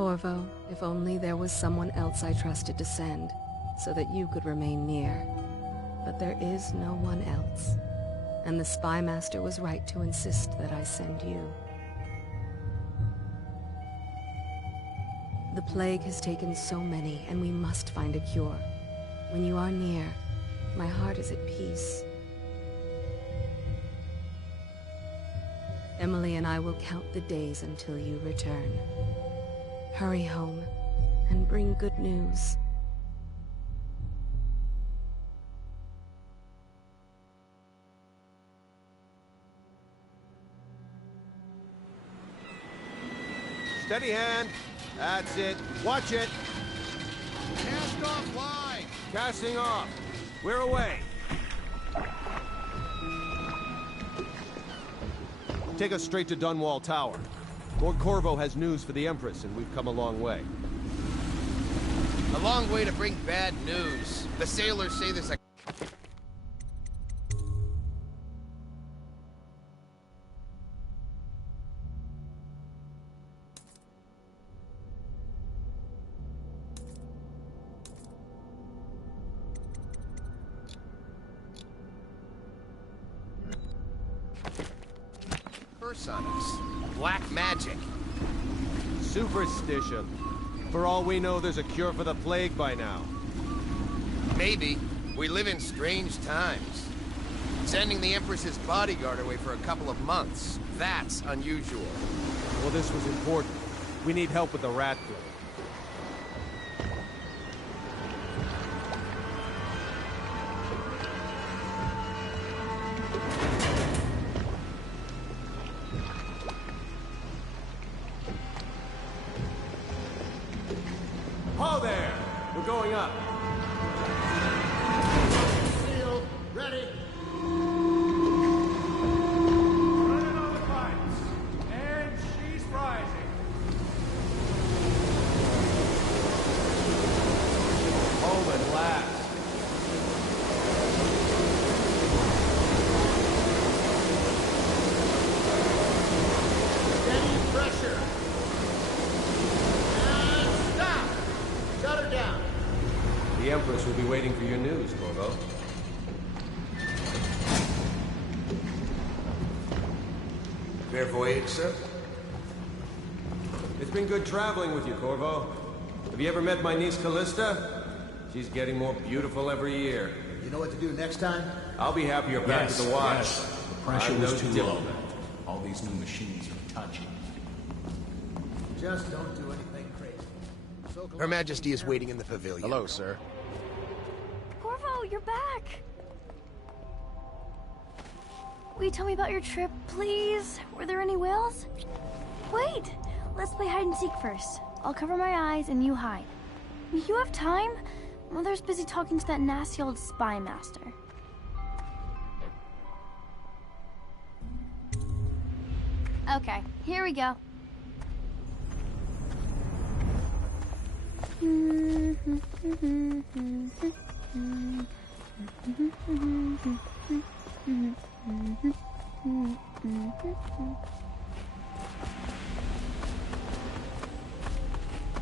Corvo, if only there was someone else I trusted to send, so that you could remain near. But there is no one else, and the Spy Master was right to insist that I send you. The plague has taken so many, and we must find a cure. When you are near, my heart is at peace. Emily and I will count the days until you return. Hurry home, and bring good news. Steady hand. That's it. Watch it. Cast off line. Casting off. We're away. Take us straight to Dunwall Tower. Lord Corvo has news for the Empress, and we've come a long way. A long way to bring bad news. The sailors say there's a... curse on us. Black magic. Superstition. For all we know, there's a cure for the plague by now. Maybe. We live in strange times. Sending the Empress's bodyguard away for a couple of months. That's unusual. Well, this was important. We need help with the rat plague. Ho there! We're going up. Sealed. Ready. Running on the pipes. And she's rising. Home at last. Steady pressure. And stop. Shut her down. The Empress will be waiting for your news, Corvo. Fair voyage, sir? It's been good traveling with you, Corvo. Have you ever met my niece Callista? She's getting more beautiful every year. You know what to do next time? I'll be happier back at the watch. Yes. The pressure I'm was no too low. diplomat. All these new machines are touchy. Just don't do anything crazy. Her Majesty is waiting in the pavilion. Hello, sir. Corvo, you're back! Will you tell me about your trip, please? Were there any whales? Wait! Let's play hide and seek first. I'll cover my eyes and you hide. You have time? Mother's busy talking to that nasty old spy master. Okay, here we go.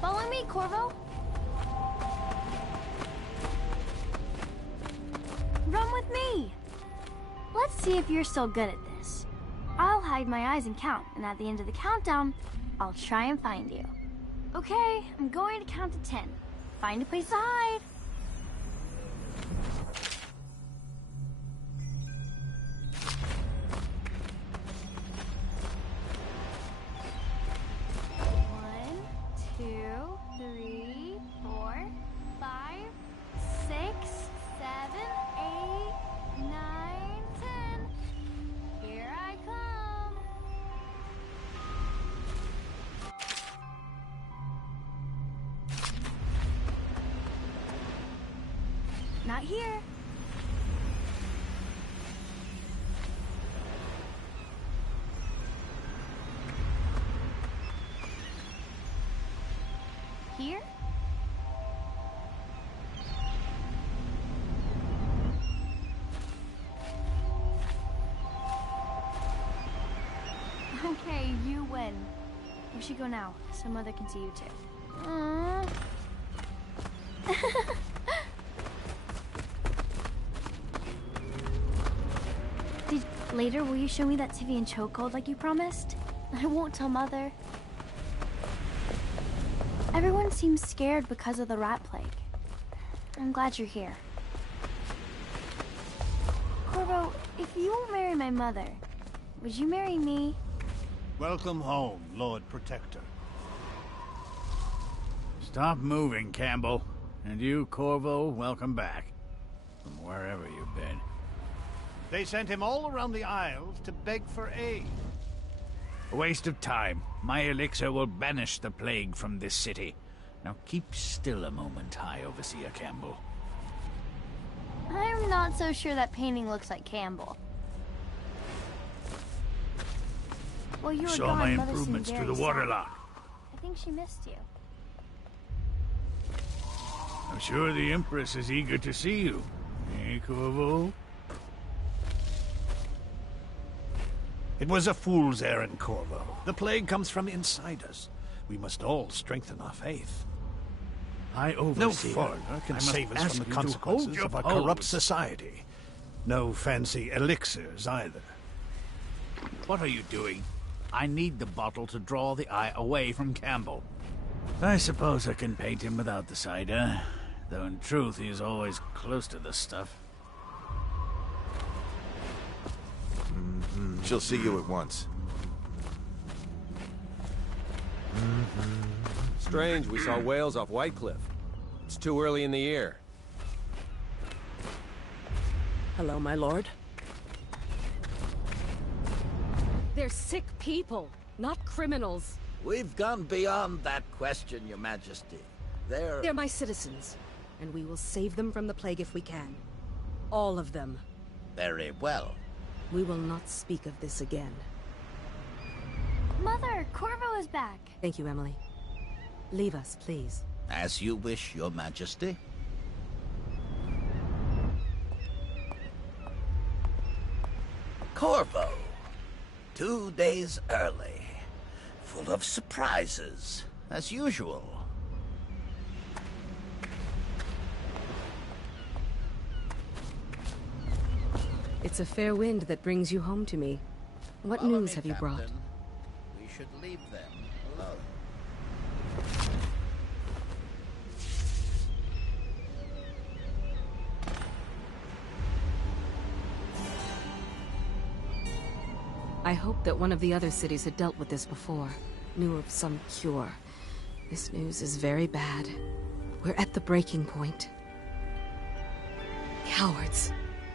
Follow me, Corvo. Run with me. Let's see if you're still good at this. I'll hide my eyes and count, and at the end of the countdown, I'll try and find you. Okay, I'm going to count to 10. Find a place to hide. One, 2, 3, 4, 5, 6, 7, 8, 9, 10. Here I come. Not here. Here? Okay, you win. We should go now, so Mother can see you too. Aww. Later, will you show me that Tivian chokehold like you promised? I won't tell Mother. Everyone seems scared because of the rat plague. I'm glad you're here. Corvo, if you won't marry my mother, would you marry me? Welcome home, Lord Protector. Stop moving, Campbell. And you, Corvo, welcome back. From wherever you've been. They sent him all around the Isles to beg for aid. A waste of time. My elixir will banish the plague from this city. Now keep still a moment, High Overseer Campbell. I'm not so sure that painting looks like Campbell. Well, you were Saw gone, my Mother seemed improvements to very the sad. water lock. I think she missed you. I'm sure the Empress is eager to see you. Eh, Corvo? It was a fool's errand, Corvo. The plague comes from inside us. We must all strengthen our faith. High Overseer. No foreigner can save us from the consequences of our corrupt society. No fancy elixirs either. What are you doing? I need the bottle to draw the eye away from Campbell. I suppose I can paint him without the cider, though in truth he is always close to the stuff. She'll see you at once. Strange, we saw whales off White Cliff. It's too early in the year. Hello, my lord. They're sick people, not criminals. We've gone beyond that question, Your Majesty. They're my citizens, and we will save them from the plague if we can. All of them. Very well. We will not speak of this again. Mother, Corvo is back. Thank you, Emily. Leave us, please. As you wish, Your Majesty. Corvo. 2 days early. Full of surprises, as usual. It's a fair wind that brings you home to me. What Follow news me, have you brought? Captain. We should leave them alone. I hoped that one of the other cities had dealt with this before, knew of some cure. This news is very bad. We're at the breaking point. Cowards.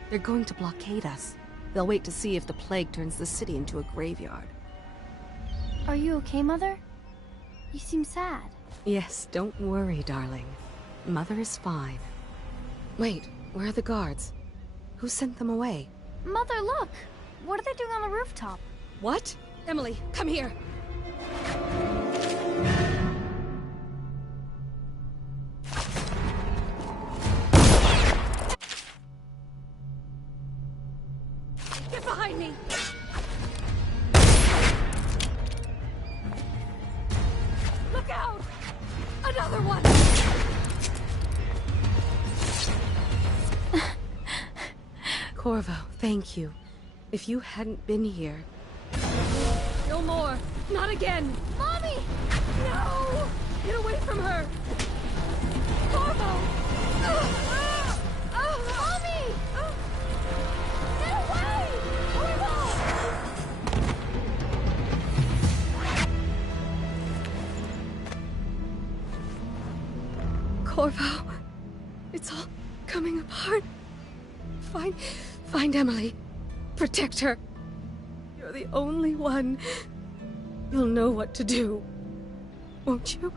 They're going to blockade us. They'll wait to see if the plague turns the city into a graveyard. Are you okay, Mother? You seem sad. Yes, don't worry, darling. Mother is fine. Wait, where are the guards? Who sent them away? Mother, look! What are they doing on the rooftop? What? Emily, come here! Get behind me! Look out! Another one! Corvo, thank you. If you hadn't been here... No more! Not again! Mommy! No! Get away from her! Corvo! Mommy! Get away! Corvo, it's all coming apart. Find Emily. Protect her. You're the only one. You'll know what to do. Won't you?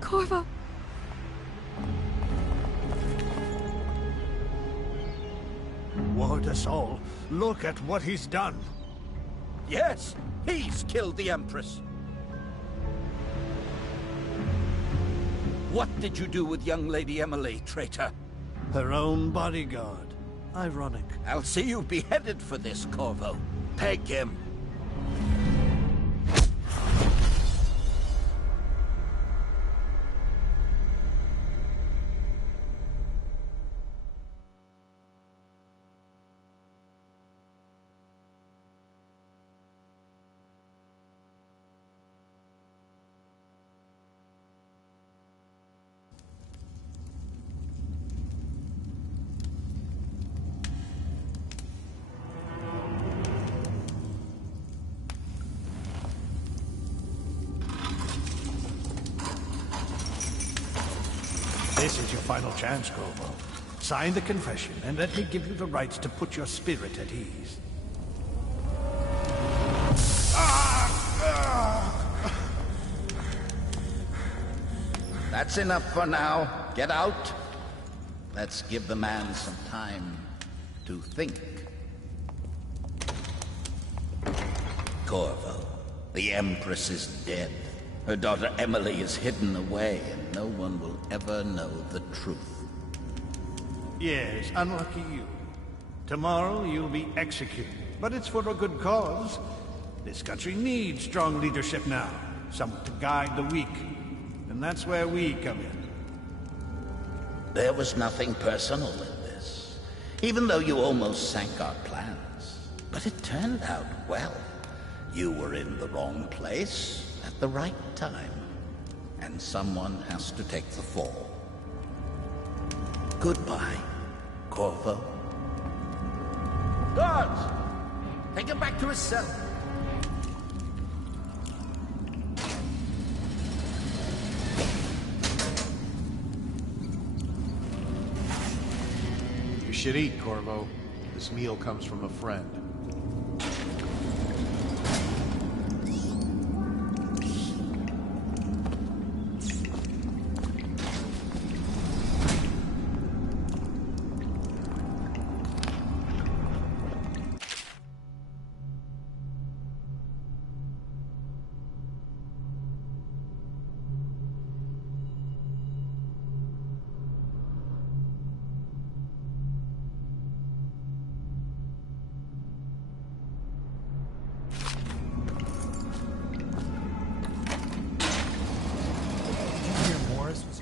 Corvo. Ward us all. Look at what he's done. Yes, he's killed the Empress. What did you do with young Lady Emily, traitor? Her own bodyguard. Ironic. I'll see you beheaded for this, Corvo. Peg him. This is your final chance, Corvo. Sign the confession, and let me give you the rights to put your spirit at ease. That's enough for now. Get out. Let's give the man some time to think. Corvo, the Empress is dead. Her daughter Emily is hidden away, and no one will ever know the truth. Yes, unlucky you. Tomorrow you'll be executed, but it's for a good cause. This country needs strong leadership now, someone to guide the weak. And that's where we come in. There was nothing personal in this, even though you almost sank our plans. But it turned out well. You were in the wrong place at the right time, and someone has to take the fall. Goodbye, Corvo. Guards! Take him back to his cell. You should eat, Corvo. This meal comes from a friend.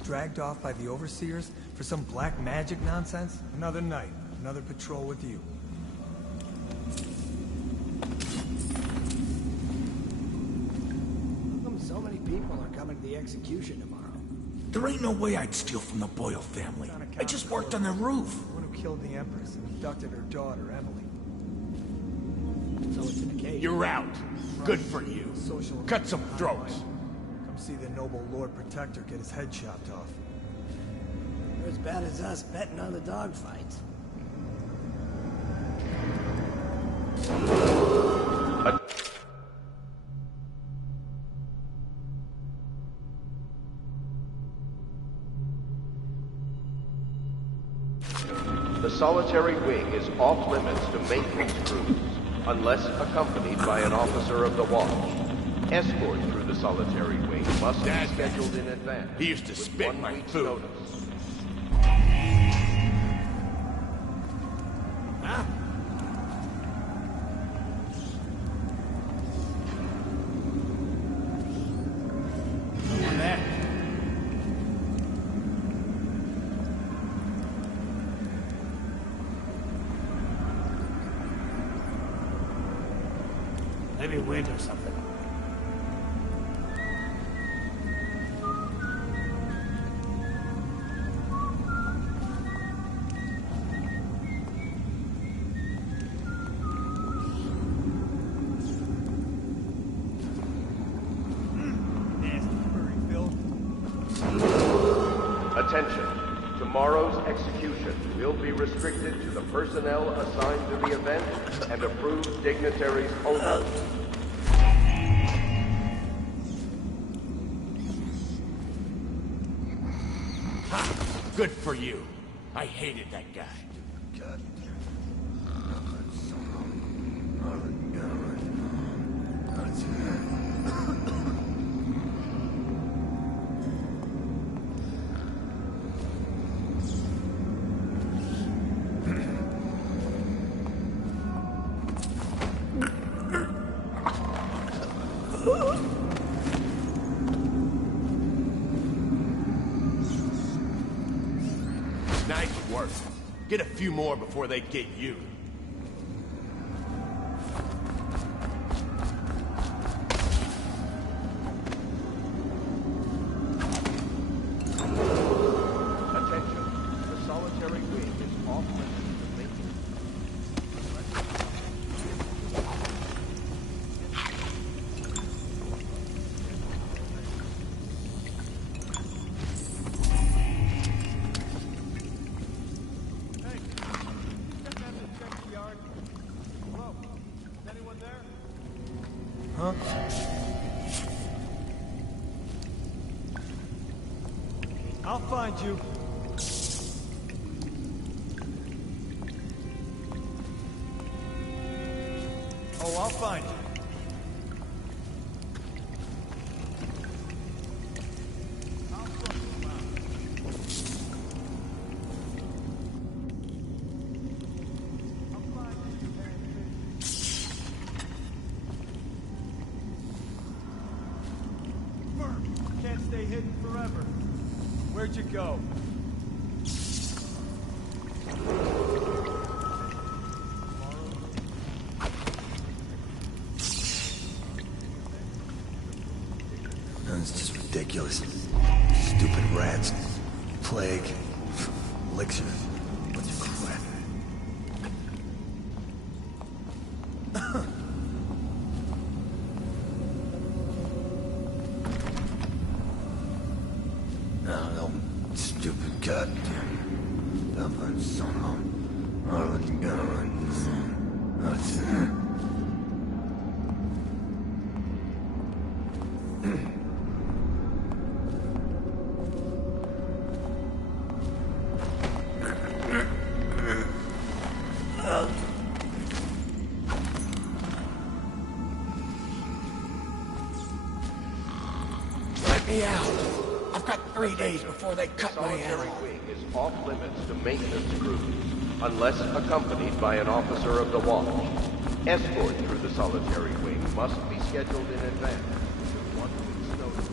Dragged off by the overseers for some black magic nonsense? Another night, another patrol with you. How come so many people are coming to the execution tomorrow? There ain't no way I'd steal from the Boyle family. I just worked on their roof. The one who killed the Empress and abducted her daughter, Emily. So it's an occasion. You're out. Good for you. Cut some throats. Come see the noble Lord Protector get his head chopped off. You're as bad as us betting on the dogfights. The solitary wing is off limits to maintenance crews, unless accompanied by an officer of the watch. Escort through the solitary wing must be scheduled in advance. He used to spit my food. Notice. Huh? On that. Maybe wind or something. Attention. Tomorrow's execution will be restricted to the personnel assigned to the event and approved dignitaries only. Ha! Good for you. I hated that guy. Nice work. Get a few more before they get you. Attention. The solitary wing is off limits to maintenance. find you. Oh, I'll find you. Can't stay hidden forever. Where'd you go? It's just ridiculous. Stupid rats. Plague. Elixir. What's your crap? No, stupid goddamn. Dublin solo. Let me out. I've got 3 days before they cut my head Solitary off. wing is off limits to maintenance crews, unless accompanied by an officer of the watch. Escort through the solitary wing must be scheduled in advance with 1 week's notice.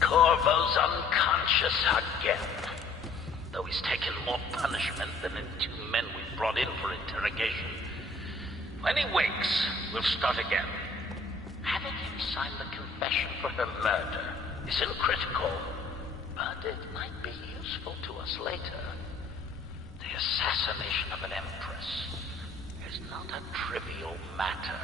Corvo's unconscious again. Though he's taken more punishment than the 2 men we brought in for interrogation. When he wakes, we'll start again. Having him sign the confession for her murder isn't critical, but it might be useful to us later. The assassination of an empress is not a trivial matter.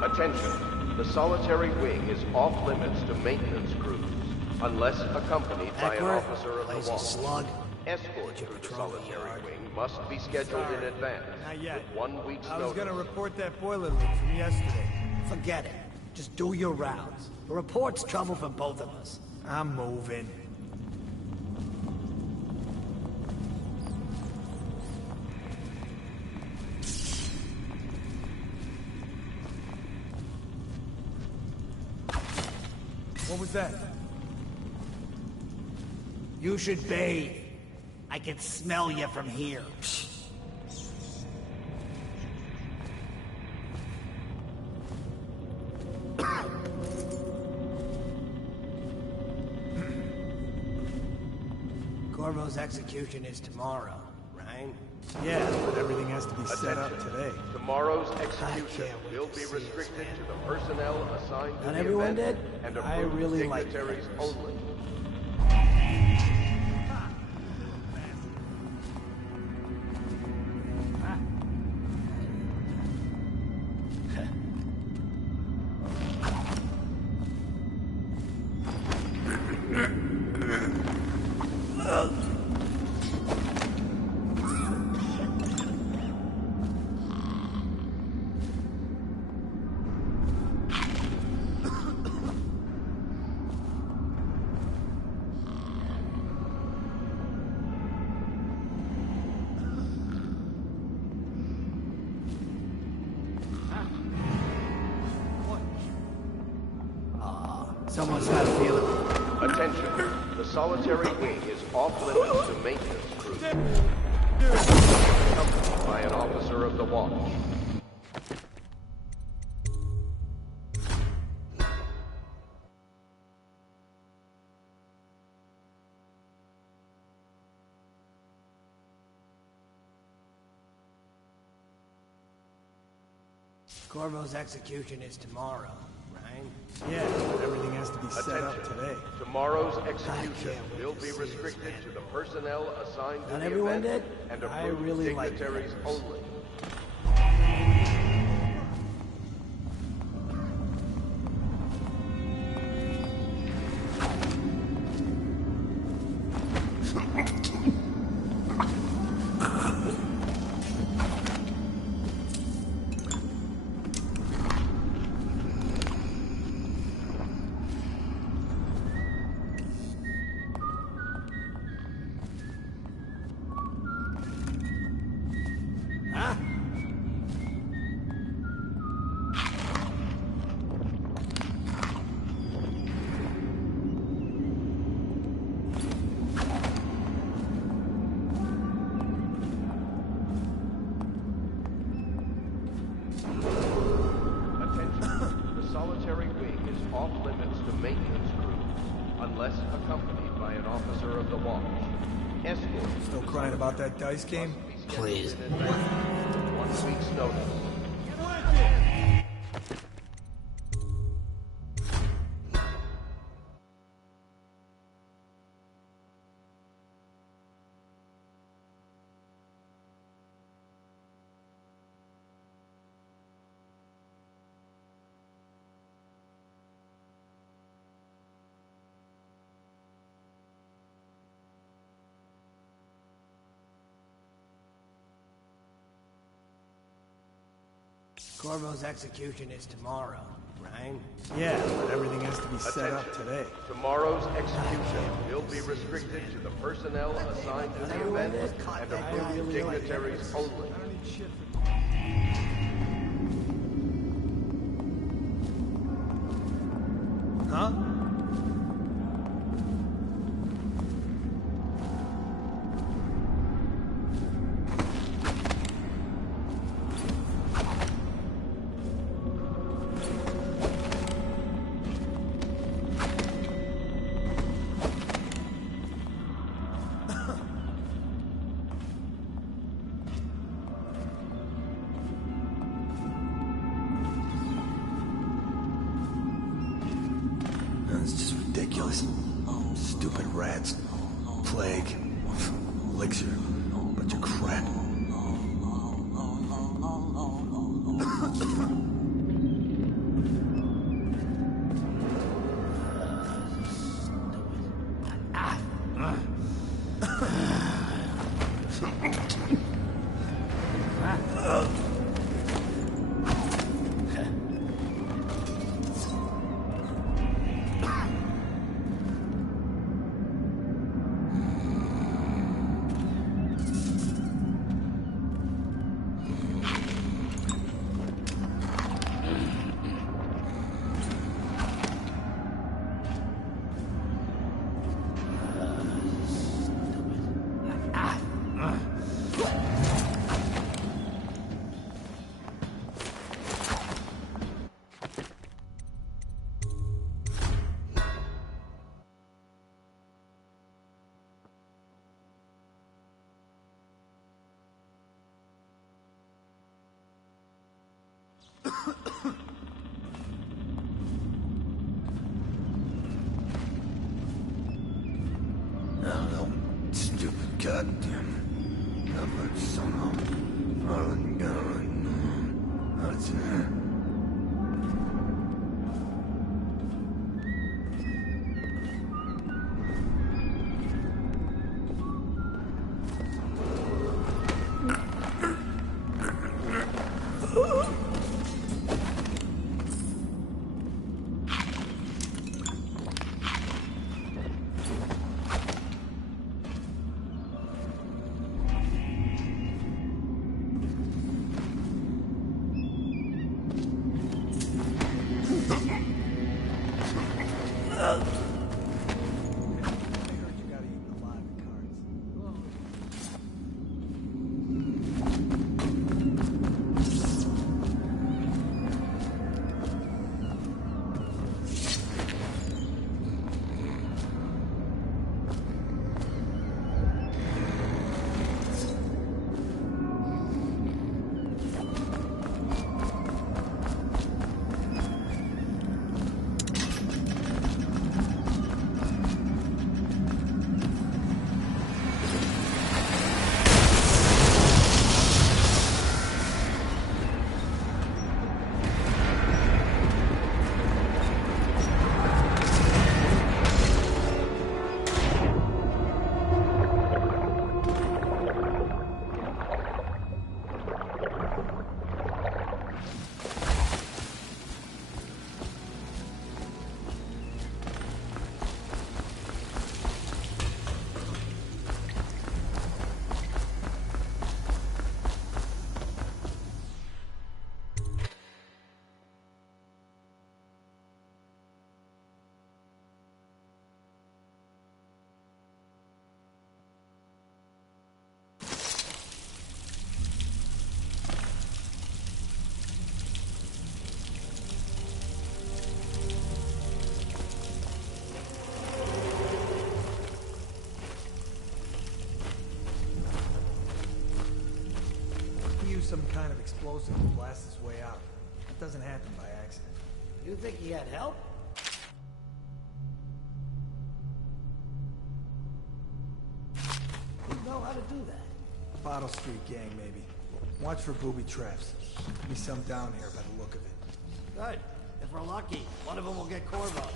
Attention, the solitary wing is off limits to maintenance crews, unless accompanied by an officer of the watch. Escort through the solitary wing must be scheduled in advance, Not yet. with 1 week's I was notice. gonna report that boiler leak from yesterday. Forget it. Just do your rounds. The report's trouble for both of us. I'm moving. What was that? You should bathe. I can smell you from here. Corvo's execution is tomorrow, right? Yeah, but everything has to be set up Attention. today. Tomorrow's execution will be restricted to the personnel assigned to Not the everyone event did? and I approved really like dignitaries those. only. Someone's got to feel it. Attention. The solitary wing is off limits to maintenance crews. Accompanied by an officer of the watch. Corvo's execution is tomorrow, right? Yeah, but everything has to be set up Attention. today. Tomorrow's execution will be restricted to the personnel assigned to Not the everyone event did? and I approved really like dignitaries those. only. Attention. The solitary wing is off limits to maintenance crews, unless accompanied by an officer of the watch. Escort. Still crying about that dice game? Please. 1 week's notice. Corvo's execution is tomorrow, right? Yeah, but everything has to be set up today. Tomorrow's execution will be restricted to the personnel assigned to the event and approved dignitaries only. Huh? It's just ridiculous. Stupid rats. Plague. Elixir. Bunch of crap. Oh, stupid goddamn. Some kind of explosive to blast his way out. It doesn't happen by accident. You think he had help? You know how to do that? Bottle Street gang, maybe. Watch for booby traps. Be some down here by the look of it. Good. If we're lucky, one of them will get Corvo.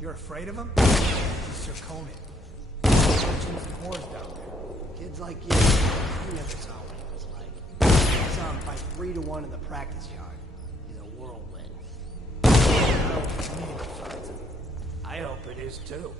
You're afraid of him? He's Sir Conan. Fortunes and whores down there. Kids like you never saw what he was like. I saw him fight 3 to 1 in the practice yard. He's a whirlwind. I hope it is too.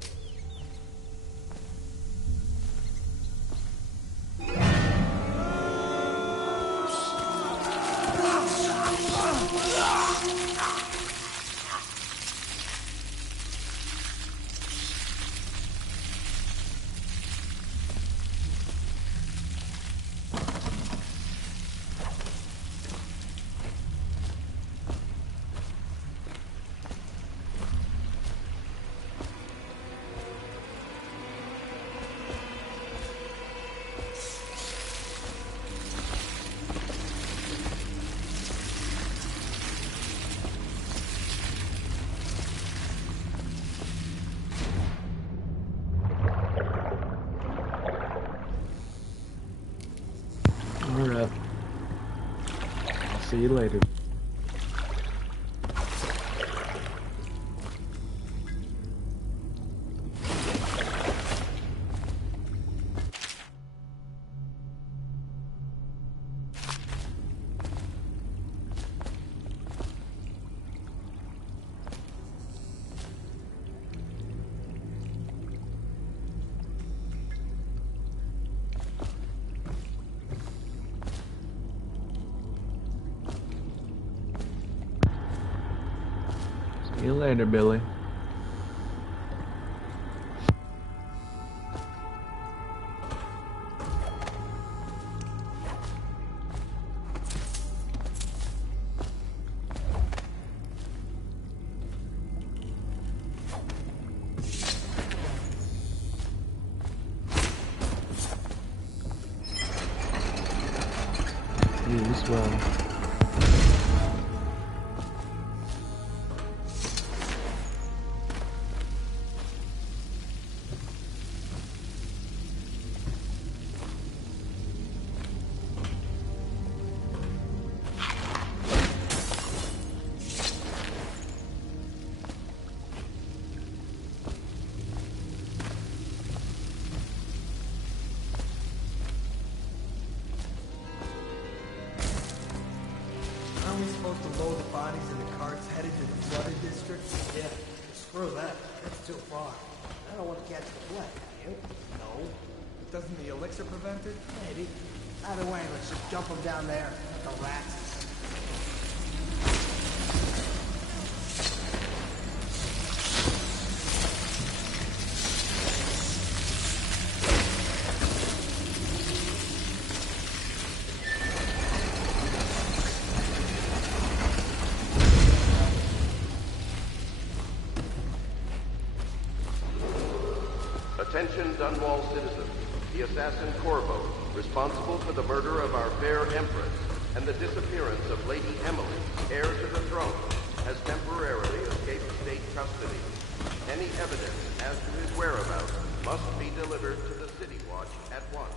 Alright. I'll see you later. See you later, Billy. You as well. too far. I don't want to catch the plague, do you? No. Doesn't the elixir prevent it? Maybe. Either way, let's just jump them down there, like the rats. Attention Dunwall citizens. The assassin Corvo, responsible for the murder of our fair Empress and the disappearance of Lady Emily, heir to the throne, has temporarily escaped state custody. Any evidence as to his whereabouts must be delivered to the City Watch at once.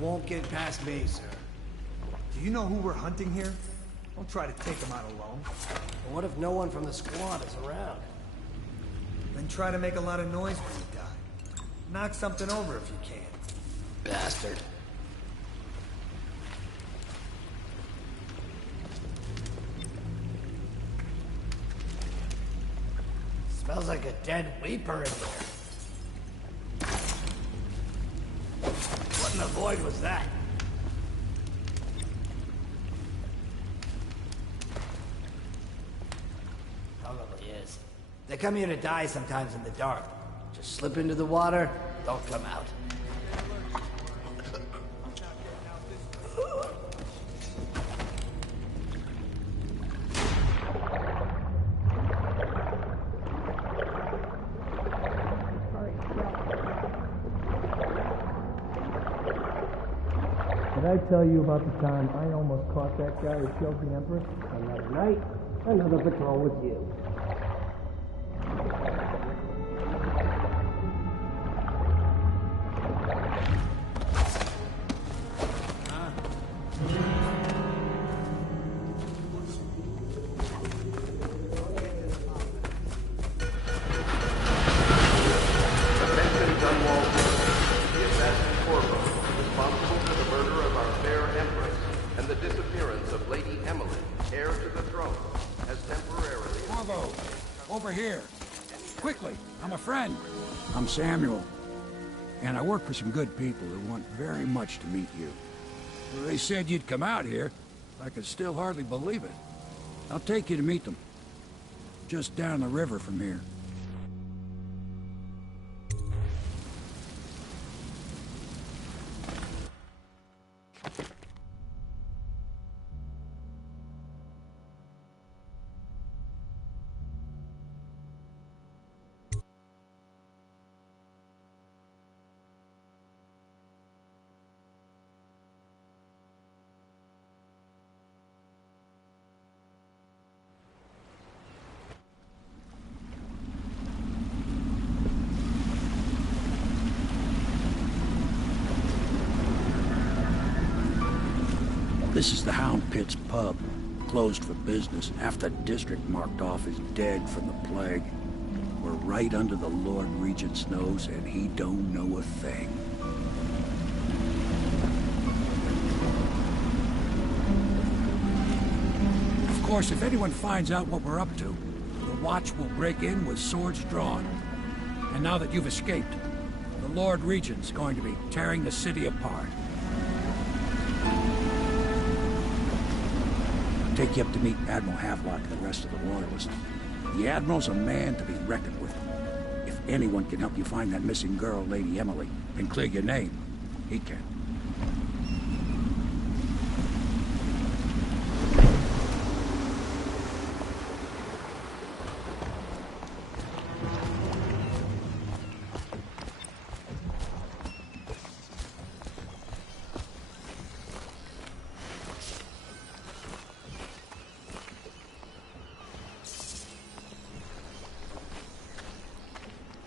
Won't get past me, sir. Do you know who we're hunting here? Don't try to take him out alone. But what if no one from the squad is around? Then try to make a lot of noise when you die. Knock something over if you can. Bastard. Smells like a dead Weeper in there. What in the void was that? Probably is. They come here to die sometimes in the dark. Just slip into the water, don't come out. Did I tell you about the time I almost caught that guy who killed the Empress? Another night, another patrol with you. I'm Samuel, and I work for some good people who want very much to meet you. They said you'd come out here. I could still hardly believe it. I'll take you to meet them. Just down the river from here. This is the Hound Pit's pub, closed for business. Half the district marked off as dead from the plague. We're right under the Lord Regent's nose, and he don't know a thing. Of course, if anyone finds out what we're up to, the Watch will break in with swords drawn. And now that you've escaped, the Lord Regent's going to be tearing the city apart. Take you up to meet Admiral Havelock and the rest of the Royalists. The Admiral's a man to be reckoned with. If anyone can help you find that missing girl, Lady Emily, and clear your name, he can.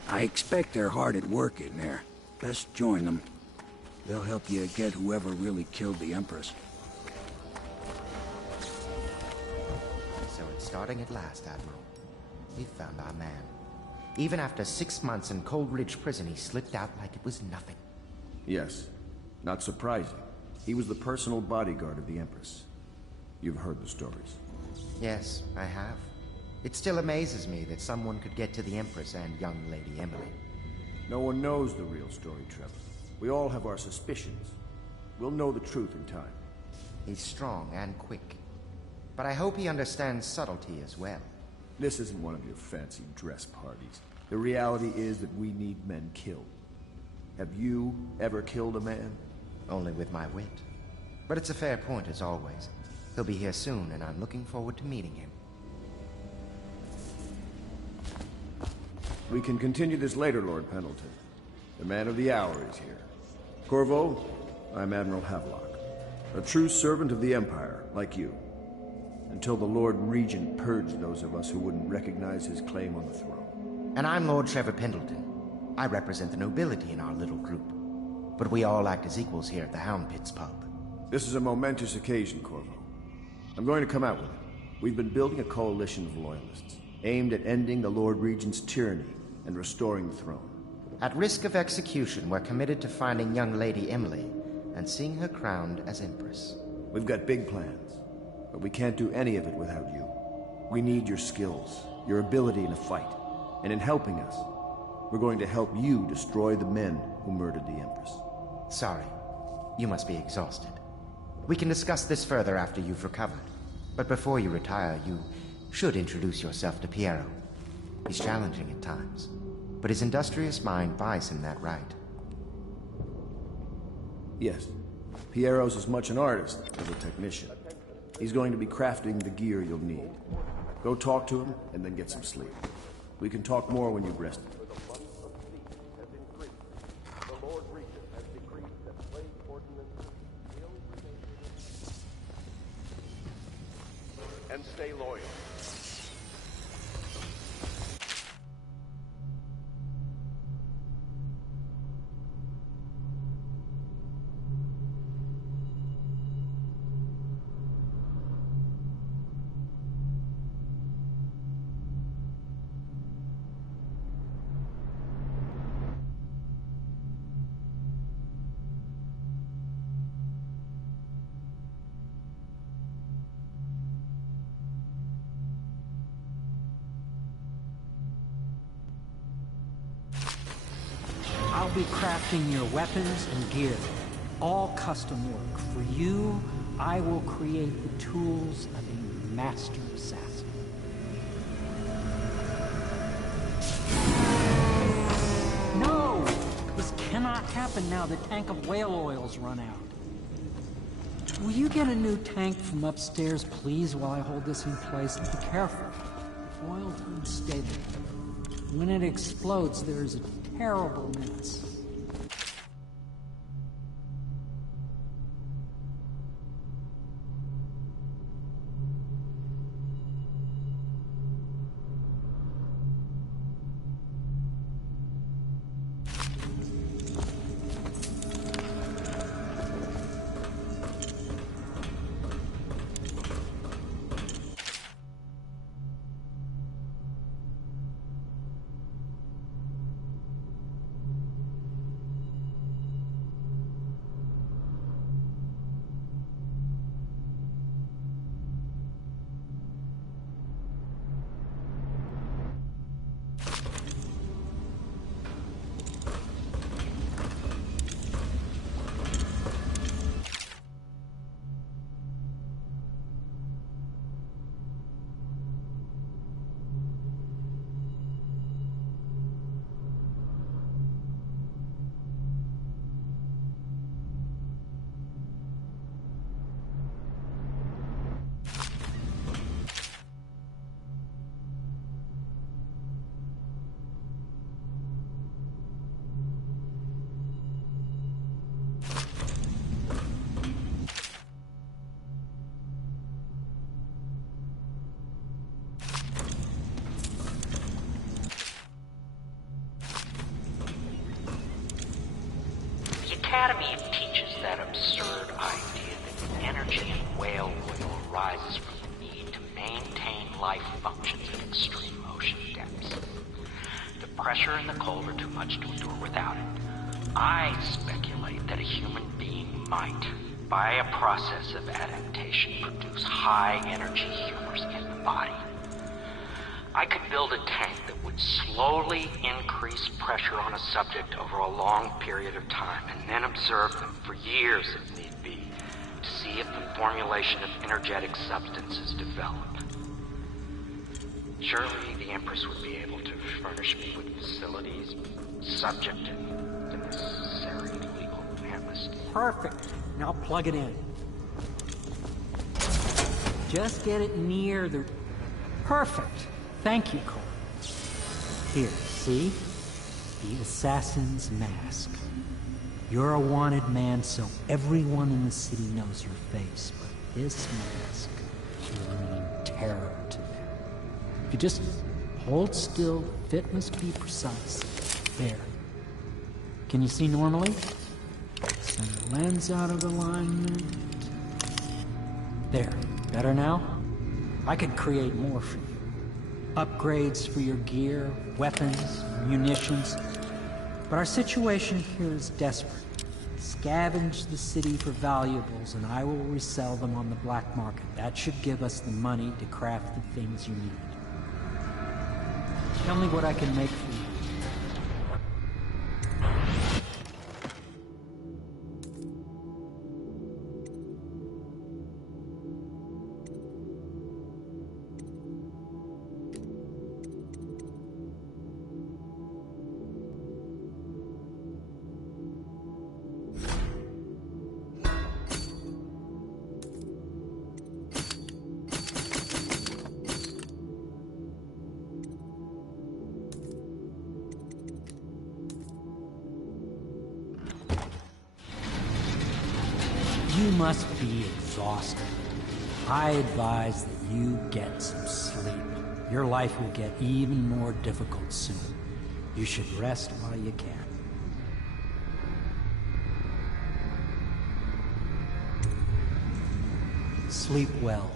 I expect they're hard at work in there. Best join them. They'll help you get whoever really killed the Empress. So it's starting at last, Admiral. We found our man. Even after 6 months in Cold Ridge Prison, he slipped out like it was nothing. Yes. Not surprising. He was the personal bodyguard of the Empress. You've heard the stories. Yes, I have. It still amazes me that someone could get to the Empress and young Lady Emily. No one knows the real story, Trevor. We all have our suspicions. We'll know the truth in time. He's strong and quick. But I hope he understands subtlety as well. This isn't one of your fancy dress parties. The reality is that we need men killed. Have you ever killed a man? Only with my wit. But it's a fair point as always. He'll be here soon, and I'm looking forward to meeting him. We can continue this later, Lord Pendleton. The man of the hour is here. Corvo, I'm Admiral Havelock. A true servant of the Empire, like you. Until the Lord Regent purged those of us who wouldn't recognize his claim on the throne. And I'm Lord Trevor Pendleton. I represent the nobility in our little group. But we all act as equals here at the Hound Pit's pub. This is a momentous occasion, Corvo. I'm going to come out with it. We've been building a coalition of loyalists, aimed at ending the Lord Regent's tyranny and restoring the throne. At risk of execution, we're committed to finding young Lady Emily and seeing her crowned as Empress. We've got big plans, but we can't do any of it without you. We need your skills, your ability in a fight, and in helping us, we're going to help you destroy the men who murdered the Empress. Sorry. You must be exhausted. We can discuss this further after you've recovered. But before you retire, you should introduce yourself to Piero. He's challenging at times, but his industrious mind buys him that right. Yes. Piero's as much an artist as a technician. He's going to be crafting the gear you'll need. Go talk to him, and then get some sleep. We can talk more when you've rested. And stay loyal. I'll be crafting your weapons and gear. All custom work. For you, I will create the tools of a master assassin. No! This cannot happen now. The tank of whale oil's run out. Will you get a new tank from upstairs, please, while I hold this in place? Be careful. Oil's unstable. When it explodes, there is a terrible mess. Academy teaches that absurd idea that energy in whale oil arises from the need to maintain life functions at extreme ocean depths. The pressure and the cold are too much to endure without it. I speculate that a human being might, by a process of adaptation, produce high-energy humors in the body. I could build a tank that would slowly increase pressure on a subject over a long period of time, and then observe them for years if need be, to see if the formulation of energetic substances develop. Surely the Empress would be able to furnish me with facilities subject to the necessary legal amnesty. Perfect. Now plug it in. Just get it near the... Perfect. Thank you, Cole. Here, see? The assassin's mask. You're a wanted man, so everyone in the city knows your face, but this mask will mean terror to them. If you just hold still, the fit must be precise. There. Can you see normally? Send the lens out of alignment. There. Better now? I could create more for you. Upgrades for your gear, weapons, munitions. But our situation here is desperate. Scavenge the city for valuables, and I will resell them on the black market. That should give us the money to craft the things you need. Tell me what I can make for you. You must be exhausted. I advise that you get some sleep. Your life will get even more difficult soon. You should rest while you can. Sleep well.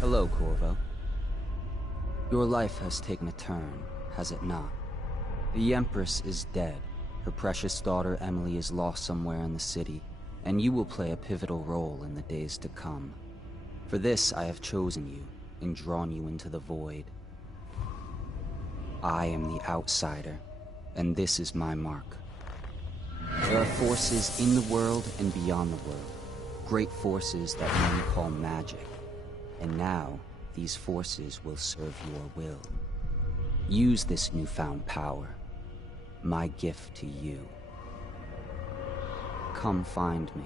Hello, Corvo. Your life has taken a turn, has it not? The Empress is dead. Her precious daughter Emily is lost somewhere in the city, and you will play a pivotal role in the days to come. For this, I have chosen you and drawn you into the void. I am the outsider, and this is my mark. There are forces in the world and beyond the world, great forces that many call magic. And now, these forces will serve your will. Use this newfound power, my gift to you. Come find me.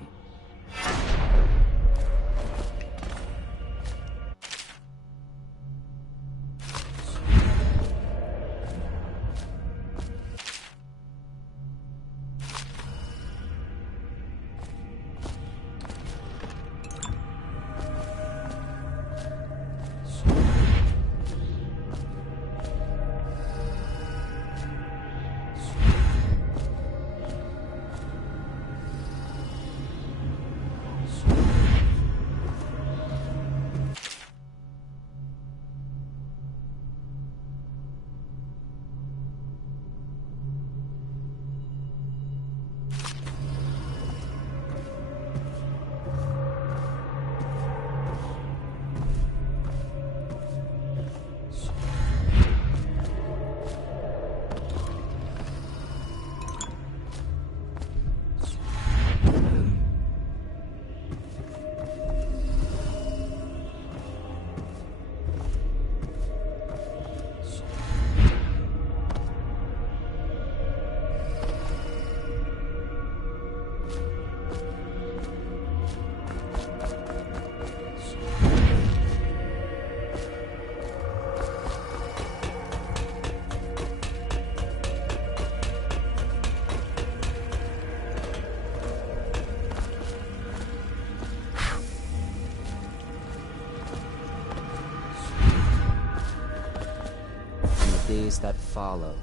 Days that follow,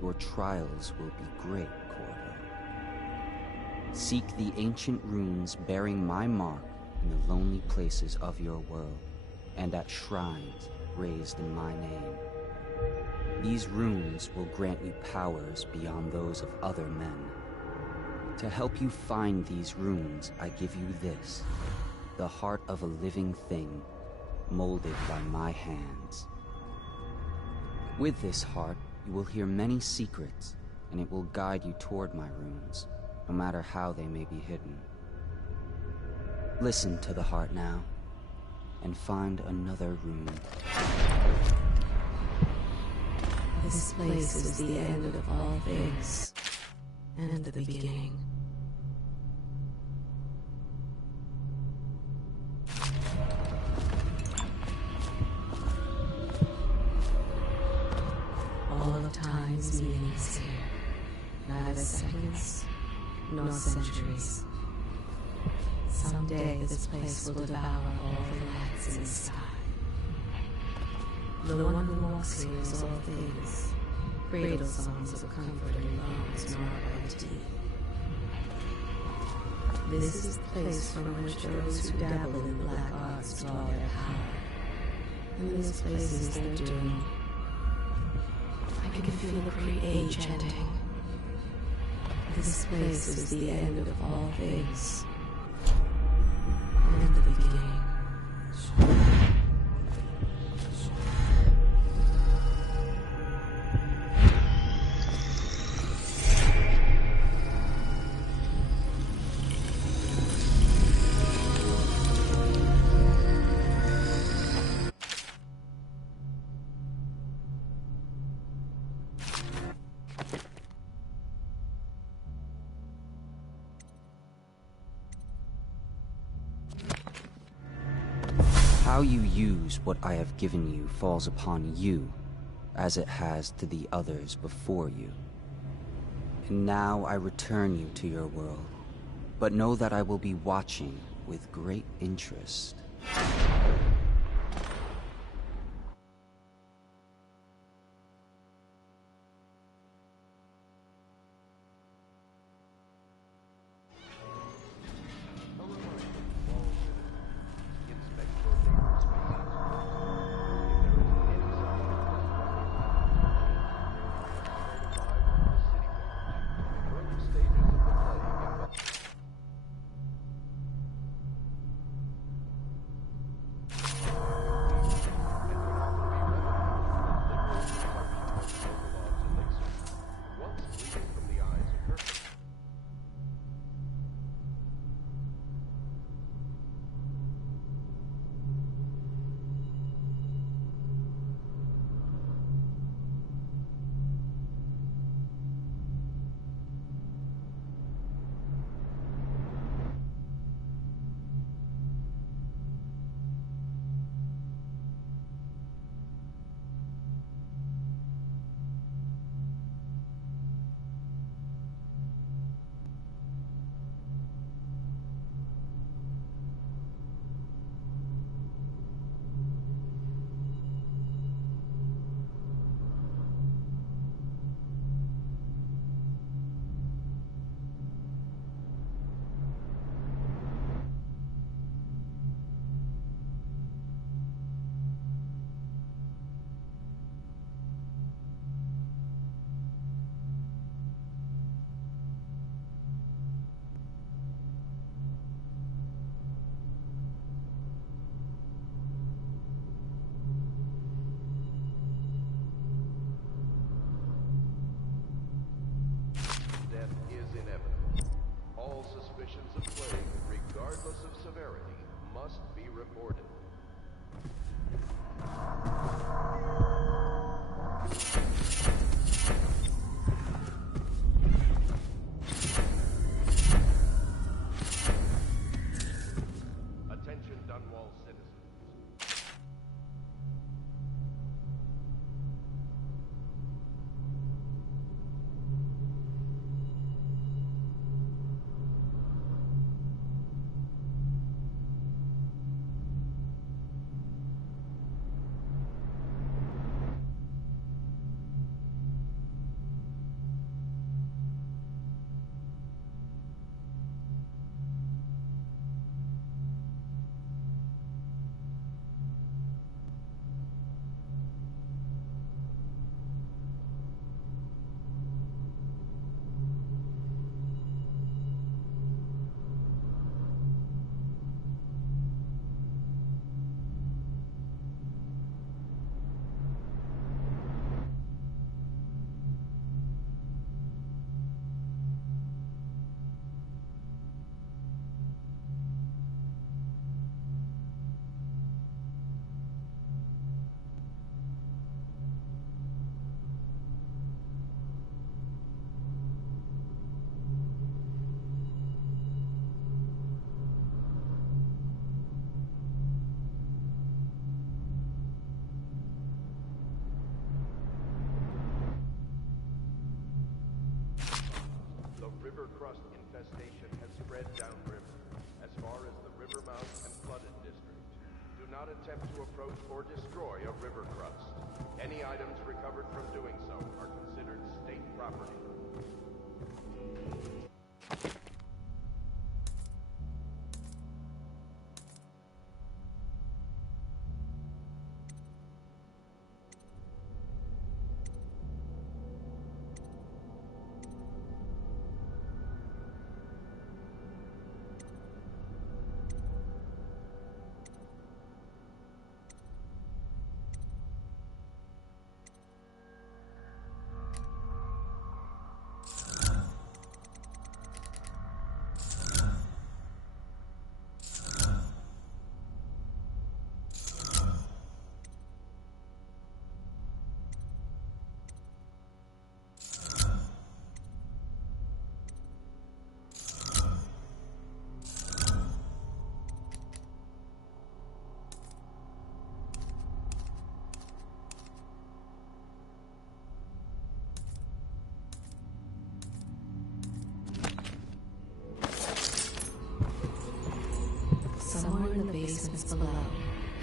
your trials will be great, Corvo. Seek the ancient runes bearing my mark in the lonely places of your world, and at shrines raised in my name. These runes will grant you powers beyond those of other men. To help you find these runes, I give you this, the heart of a living thing, molded by my hands. With this heart, you will hear many secrets, and it will guide you toward my runes, no matter how they may be hidden. Listen to the heart now. and find another room. This place is the end of all things, and the beginning. All of time's meaning is here. Neither seconds, nor centuries. Someday this place will devour all the lights in the sky. The one who walks here is all things. Cradle songs of comfort and bones marked by teeth. This is the place from which those who dabble in black arts draw their power. And this place is their doom. I can feel the great age ending. This place is the end of all things. And the beginning. How you use what I have given you falls upon you, as it has to the others before you. And now I return you to your world, but know that I will be watching with great interest. river crust infestation has spread downriver, as far as the river mouth and flooded district. Do not attempt to approach or destroy a river crust. Any items recovered from doing so are considered state property. Somewhere in the basements below,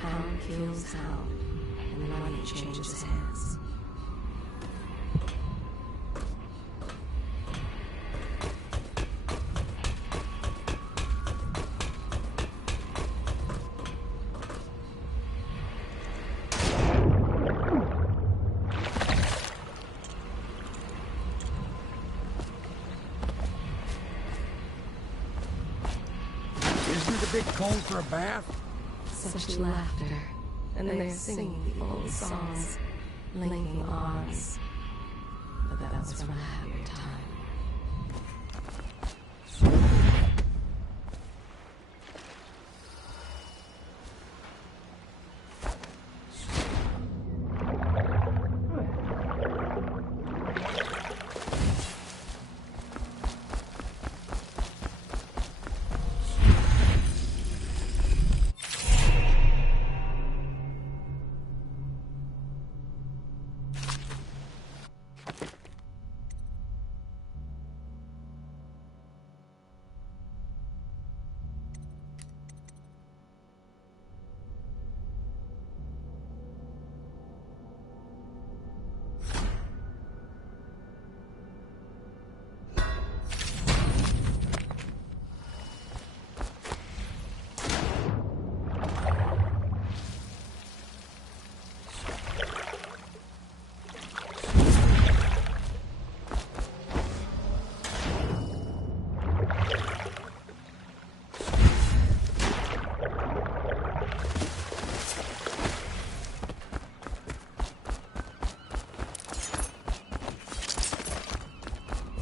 hound kills hound, and money changes hands. Isn't it a bit cold for a bath? Such laughter, and they're singing the old songs, linking arms. But that was from a happier time.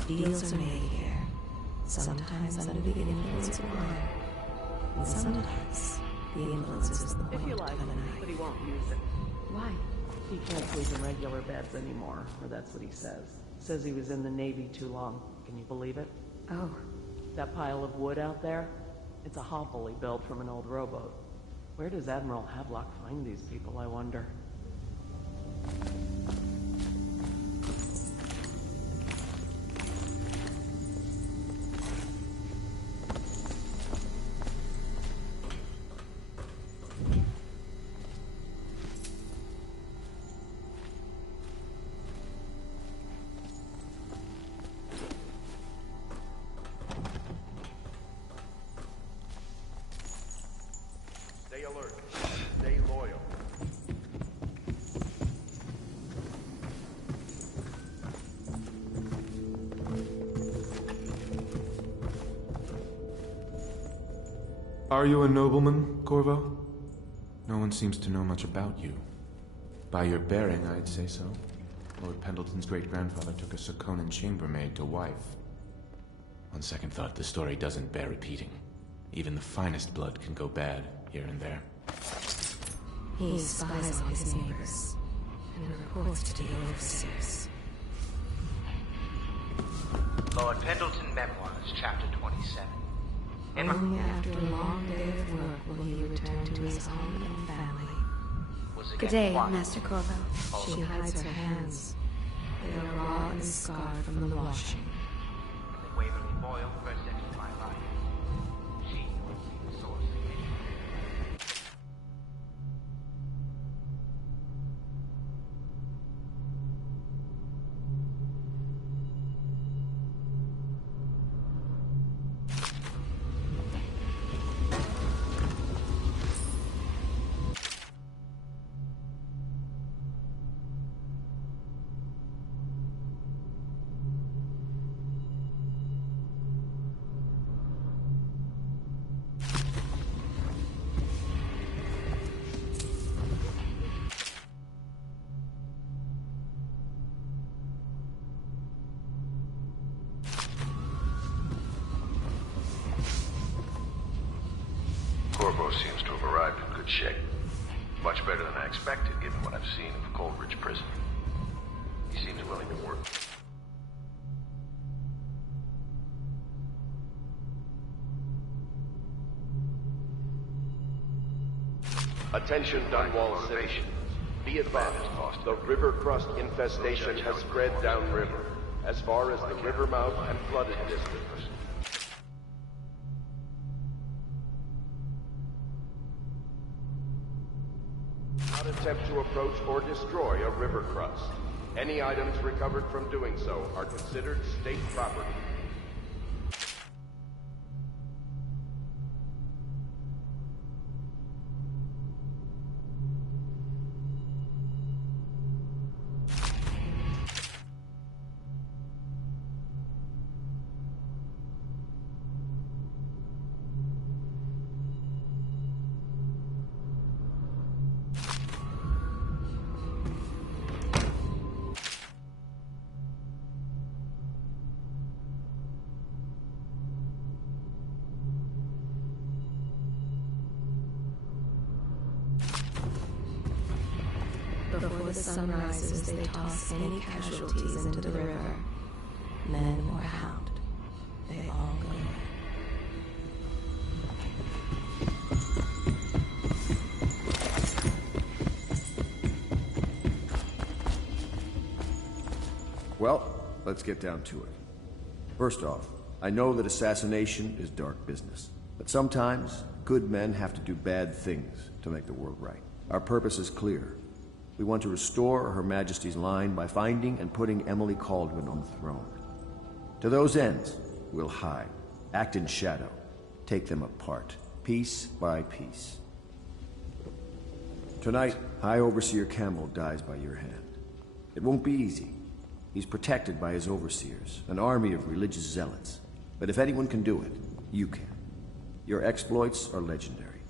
Deals are made here, sometimes under the influence of wine, and sometimes the influence is the point of a knife. But he won't use it. Why? He can't sleep in regular beds anymore, or that's what he says. Says he was in the Navy too long. Can you believe it? Oh. That pile of wood out there? It's a hovel he built from an old rowboat. Where does Admiral Havelock find these people, I wonder? Stay alert. Stay loyal. Are you a nobleman, Corvo? No one seems to know much about you. By your bearing, I'd say so. Lord Pendleton's great-grandfather took a Sakonan chambermaid to wife. On second thought, the story doesn't bear repeating. Even the finest blood can go bad, here and there. He spies on his neighbors, and reports to the overseers. Lord Pendleton Memoirs, Chapter 27. Only after a long day of work will he return to his home and family. Good day, Master Corvo. She hides her hands. They are raw and scarred from the washing. The Waverly Corvo seems to have arrived in good shape. Much better than I expected, given what I've seen of Coleridge Prison. He seems willing to work. Attention, Dunwall City. Be advised, the river crust infestation has spread downriver, as far as the river mouth and flooded districts. Do not attempt to approach or destroy a river crust. Any items recovered from doing so are considered state property. Before the sun rises, they toss any casualties into the river. Men or hound, they all go. Well, let's get down to it. First off, I know that assassination is dark business, but sometimes good men have to do bad things to make the world right. Our purpose is clear. We want to restore Her Majesty's line by finding and putting Emily Kaldwin on the throne. To those ends, we'll hide, act in shadow, take them apart, piece by piece. Tonight, High Overseer Campbell dies by your hand. It won't be easy. He's protected by his overseers, an army of religious zealots. But if anyone can do it, you can. Your exploits are legendary.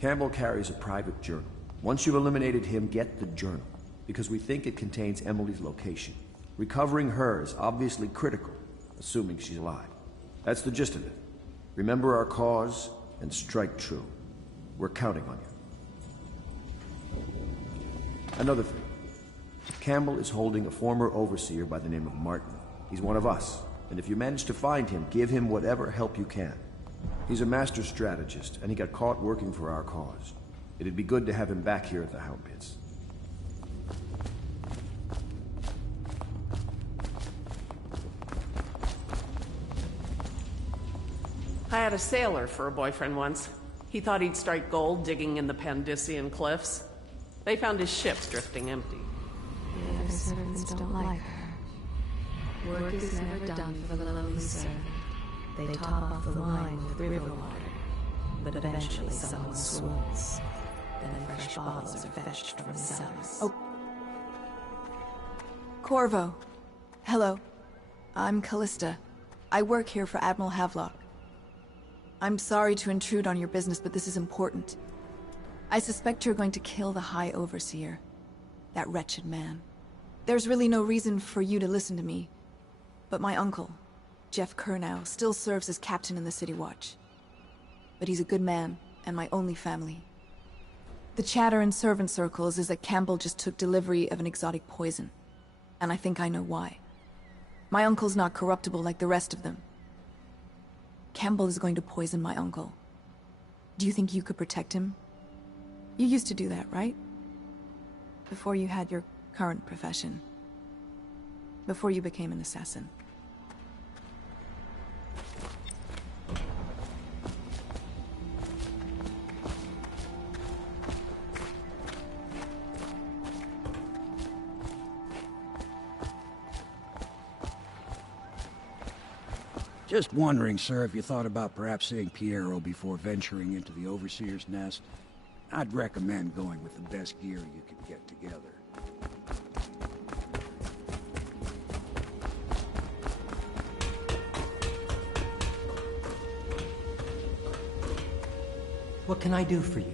Campbell carries a private journal. Once you've eliminated him, get the journal, because we think it contains Emily's location. Recovering her is obviously critical, assuming she's alive. That's the gist of it. Remember our cause, and strike true. We're counting on you. Another thing. Campbell is holding a former overseer by the name of Martin. He's one of us, and if you manage to find him, give him whatever help you can. He's a master strategist, and he got caught working for our cause. It'd be good to have him back here at the Hound Pits. I had a sailor for a boyfriend once. He thought he'd strike gold digging in the Pandician cliffs. They found his ships drifting empty. The other servants don't like her. Work is never done for the lowly servant. They top off the wine with river water, but eventually someone swoons. Then fresh bottles are fetched from the cellars. Oh. Corvo. Hello. I'm Callista. I work here for Admiral Havelock. I'm sorry to intrude on your business, but this is important. I suspect you're going to kill the High Overseer. That wretched man. There's really no reason for you to listen to me. But my uncle, Jeff Kernow, still serves as captain in the City Watch. But he's a good man, and my only family. The chatter in servant circles is that Campbell just took delivery of an exotic poison. And I think I know why. My uncle's not corruptible like the rest of them. Campbell is going to poison my uncle. Do you think you could protect him? You used to do that, right? Before you had your current profession. Before you became an assassin. Just wondering, sir, if you thought about perhaps seeing Piero before venturing into the Overseer's nest. I'd recommend going with the best gear you can get together. What can I do for you?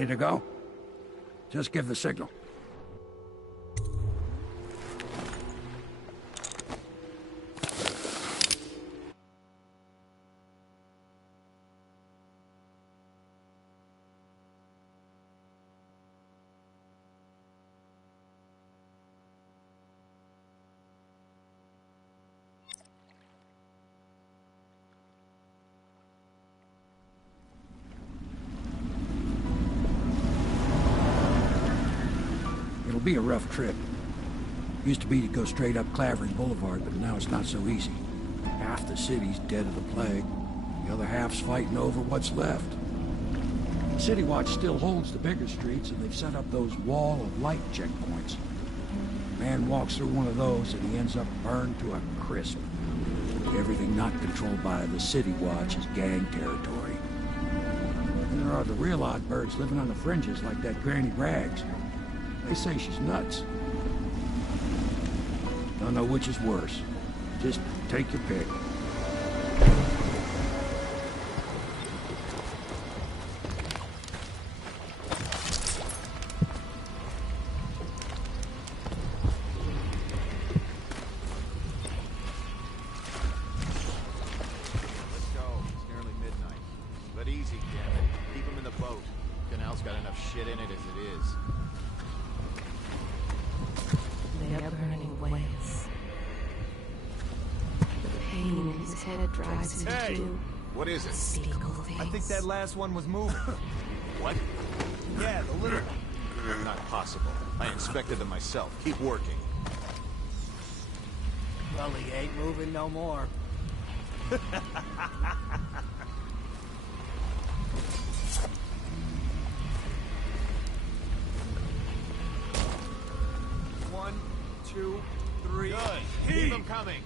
Ready to go? Just give the signal. It'll be a rough trip. Used to be to go straight up Clavering Boulevard, but now it's not so easy. Half the city's dead of the plague. The other half's fighting over what's left. City Watch still holds the bigger streets, and they've set up those wall of light checkpoints. A man walks through one of those, and he ends up burned to a crisp. Everything not controlled by the City Watch is gang territory. And there are the real odd birds living on the fringes like that Granny Rags. They say she's nuts. Don't know which is worse. Just take your pick. What is it? I think that last one was moving. What? Yeah, the little one. Not possible. I inspected them myself. Keep working. Well, he ain't moving no more. One, two, three. Good. Keep them coming.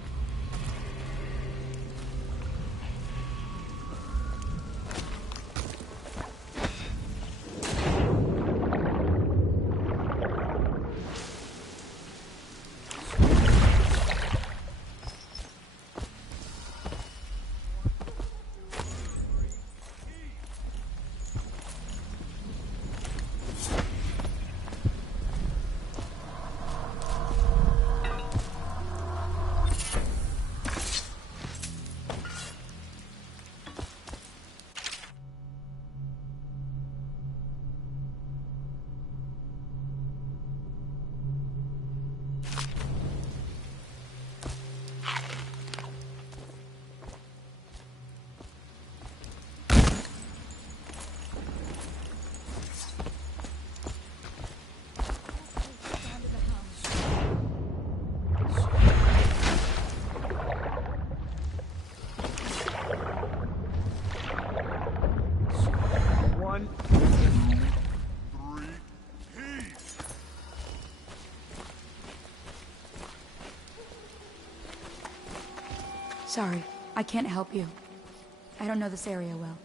Sorry, I can't help you. I don't know this area well.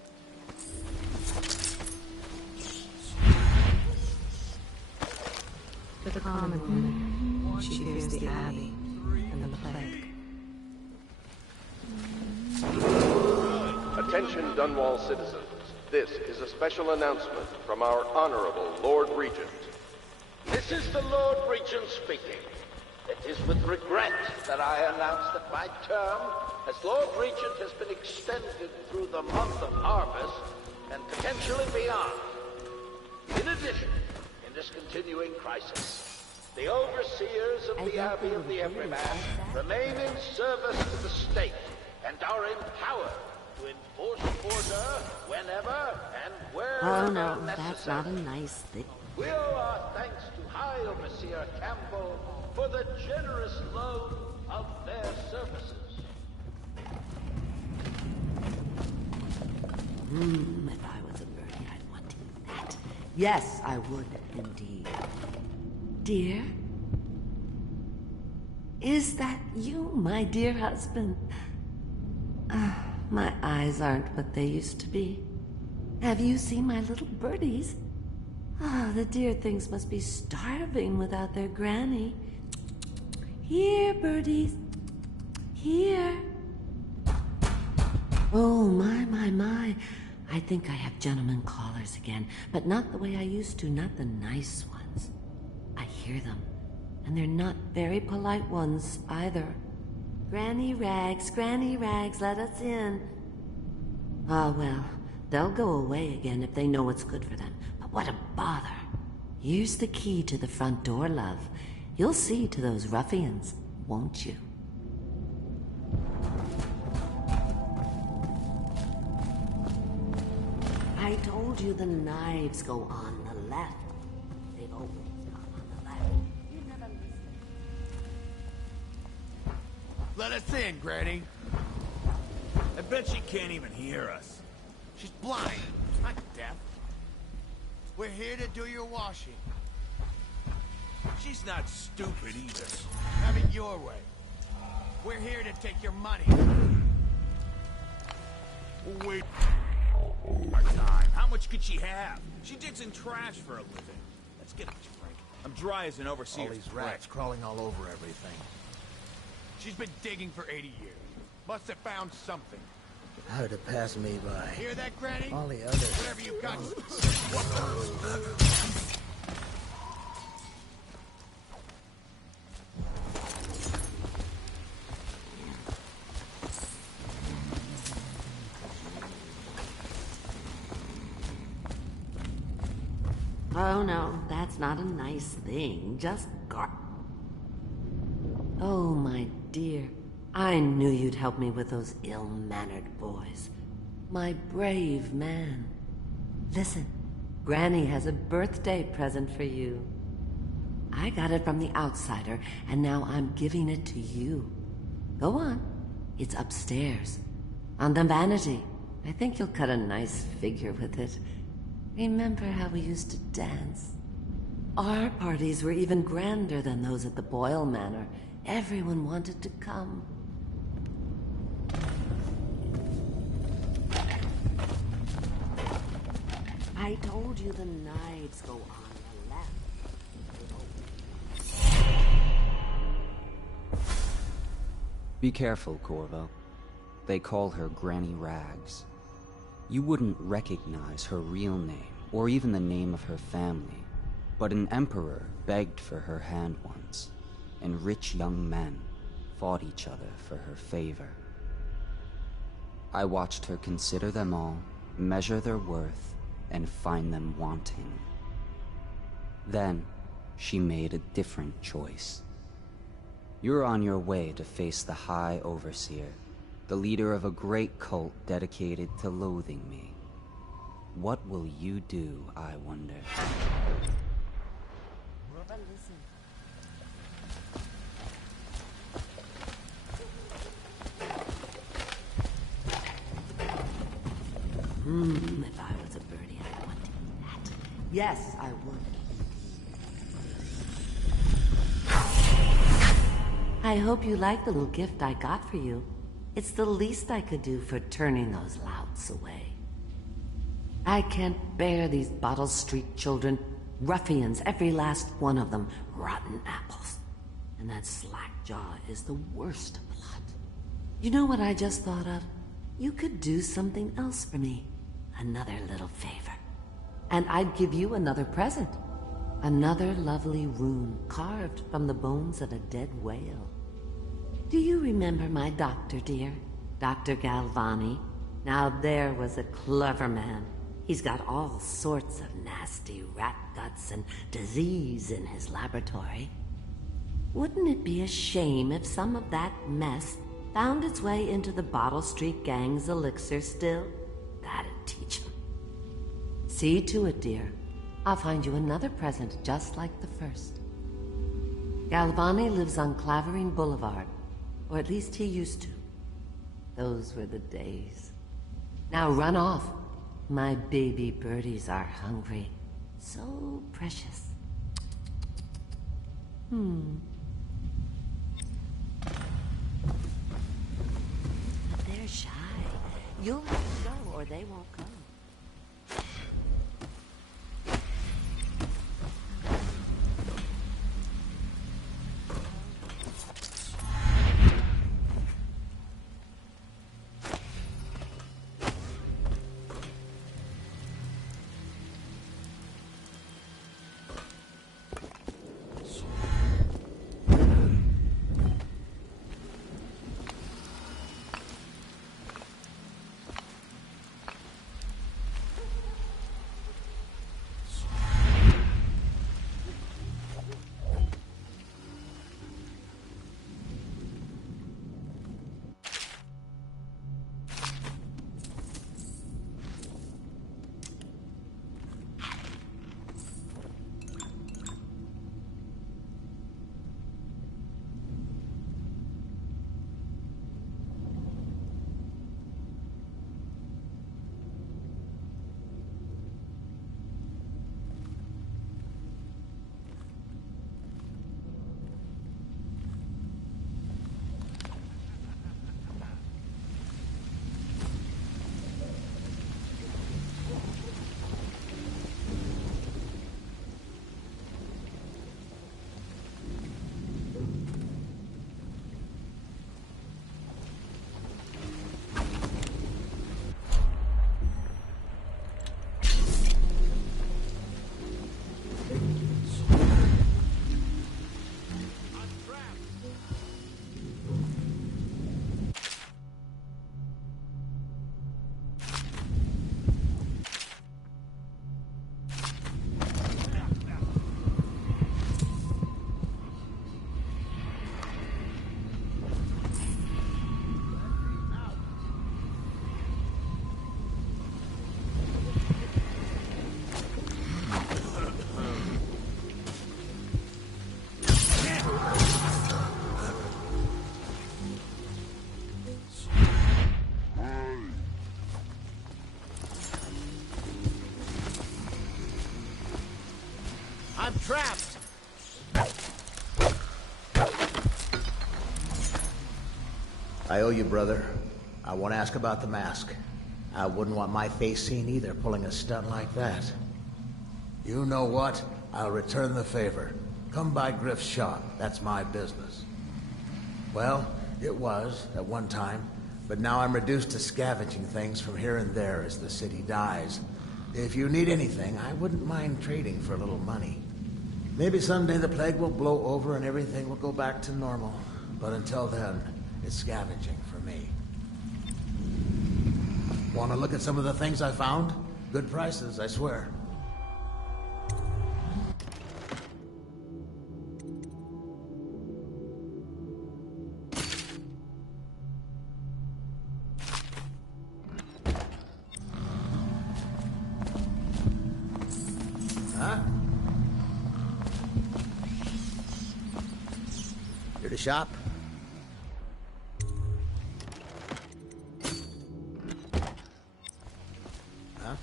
The common woman, she fears the Abbey and the plague. Attention Dunwall citizens. This is a special announcement from our Honorable Lord Regent. This is the Lord Regent speaking. It is with regret that I announce that my term as Lord Regent has been extended through the month of harvest and potentially beyond. In addition, in this continuing crisis, the overseers of the Abbey of the Everyman remain in service to the state and are empowered to enforce order whenever and wherever Oh no, necessary. that's not a nice thing. We owe our thanks to High Overseer Campbell for the generous loan of their services. If I was a birdie, I'd want to eat that. Yes, I would, indeed. Dear? Is that you, my dear husband? My eyes aren't what they used to be. Have you seen my little birdies? The dear things must be starving without their granny. Here, birdies. Here. Oh, my. I think I have gentlemen callers again, but not the way I used to, not the nice ones. I hear them, and they're not very polite ones either. Granny Rags, let us in. Ah, well, they'll go away again if they know what's good for them, but what a bother. Here's the key to the front door, love. You'll see to those ruffians, won't you? I told you the knives go on the left. They've always gone on the left. You never listened. Let us in, Granny. I bet she can't even hear us. She's blind, not deaf. We're here to do your washing. She's not stupid either. Have it your way. We're here to take your money. Wait. Our time. How much could she have? She digs in trash for a living. Let's get a drink. I'm dry as an overseer's All these rats crawling all over everything. She's been digging for 80 years. Must have found something. How did it pass me by? Hear that, Granny? All the others. Whatever you got. Oh no, that's not a nice thing. Just Oh, my dear. I knew you'd help me with those ill-mannered boys. My brave man. Listen, Granny has a birthday present for you. I got it from the outsider, and now I'm giving it to you. Go on. It's upstairs. On the vanity. I think you'll cut a nice figure with it. Remember how we used to dance? Our parties were even grander than those at the Boyle Manor. Everyone wanted to come. I told you the knives go on the left. Be careful, Corvo. They call her Granny Rags. You wouldn't recognize her real name, or even the name of her family, but an emperor begged for her hand once, and rich young men fought each other for her favor. I watched her consider them all, measure their worth, and find them wanting. Then, she made a different choice. You're on your way to face the High Overseer, the leader of a great cult dedicated to loathing me. What will you do, I wonder? If I was a birdie, I'd want to eat that. Yes, I would. I hope you like the little gift I got for you. It's the least I could do for turning those louts away. I can't bear these Bottle Street children. Ruffians, every last one of them. Rotten apples. And that slack jaw is the worst lot. You know what I just thought of? You could do something else for me. Another little favor. And I'd give you another present. Another lovely rune carved from the bones of a dead whale. Do you remember my doctor, dear? Dr. Galvani? Now there was a clever man. He's got all sorts of nasty rat guts and disease in his laboratory. Wouldn't it be a shame if some of that mess found its way into the Bottle Street Gang's elixir still? That'd teach him. See to it, dear. I'll find you another present just like the first. Galvani lives on Clavering Boulevard, or at least he used to. Those were the days. Now run off. My baby birdies are hungry. So precious. But they're shy. You'll have to go, or they won't come. I'm trapped! I owe you, brother. I won't ask about the mask. I wouldn't want my face seen either, pulling a stunt like that. You know what? I'll return the favor. Come by Griff's shop. That's my business. Well, it was, at one time, but now I'm reduced to scavenging things from here and there as the city dies. If you need anything, I wouldn't mind trading for a little money. Maybe someday the plague will blow over and everything will go back to normal. But until then, it's scavenging for me. Want to look at some of the things I found? Good prices, I swear. Huh? Here to shop? Huh?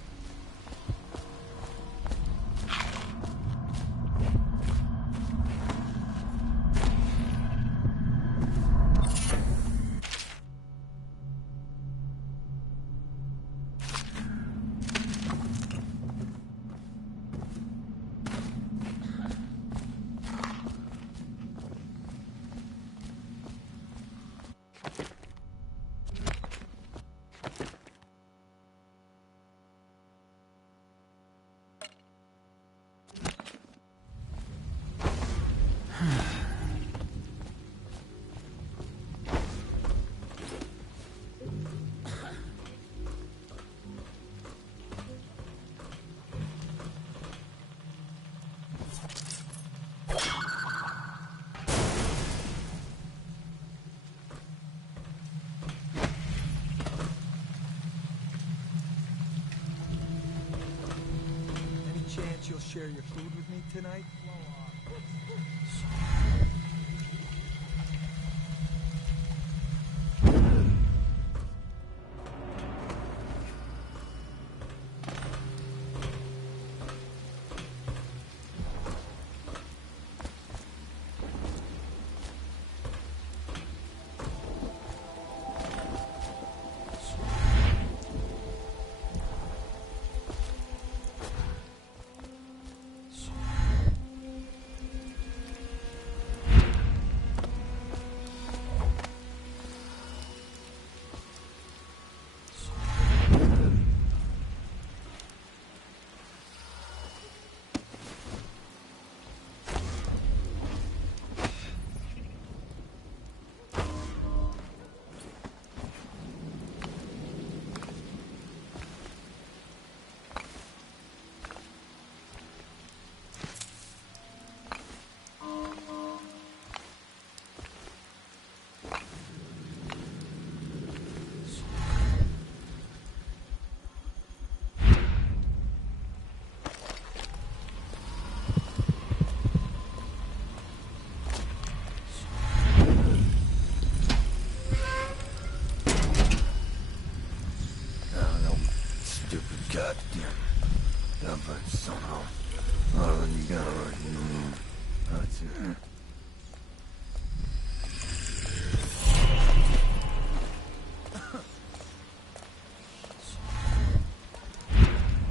Any chance you'll share your food with me tonight?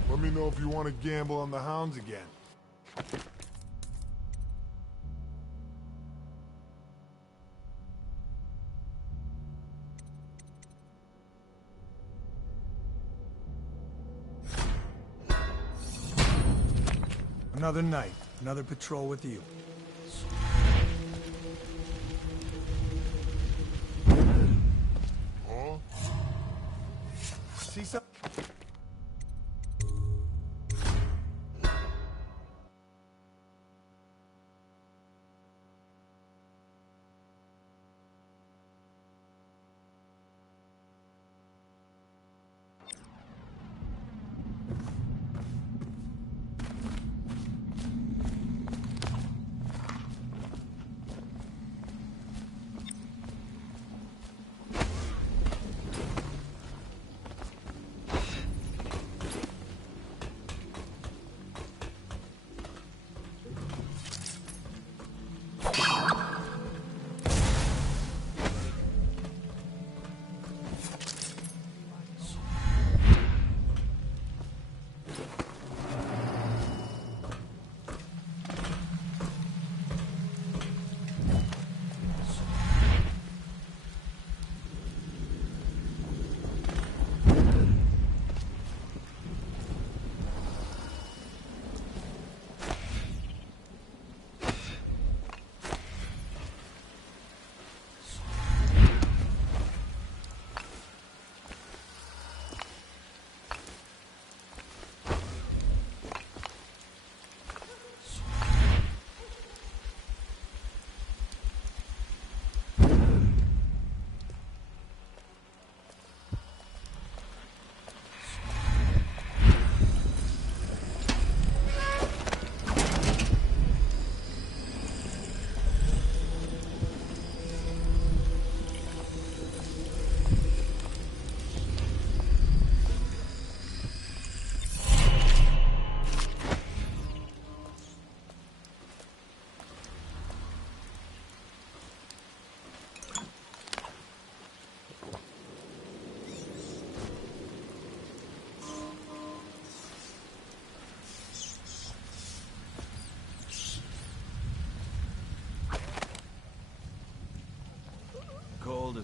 Let me know if you want to gamble on the hounds again. Another night, another patrol with you. Huh? See some?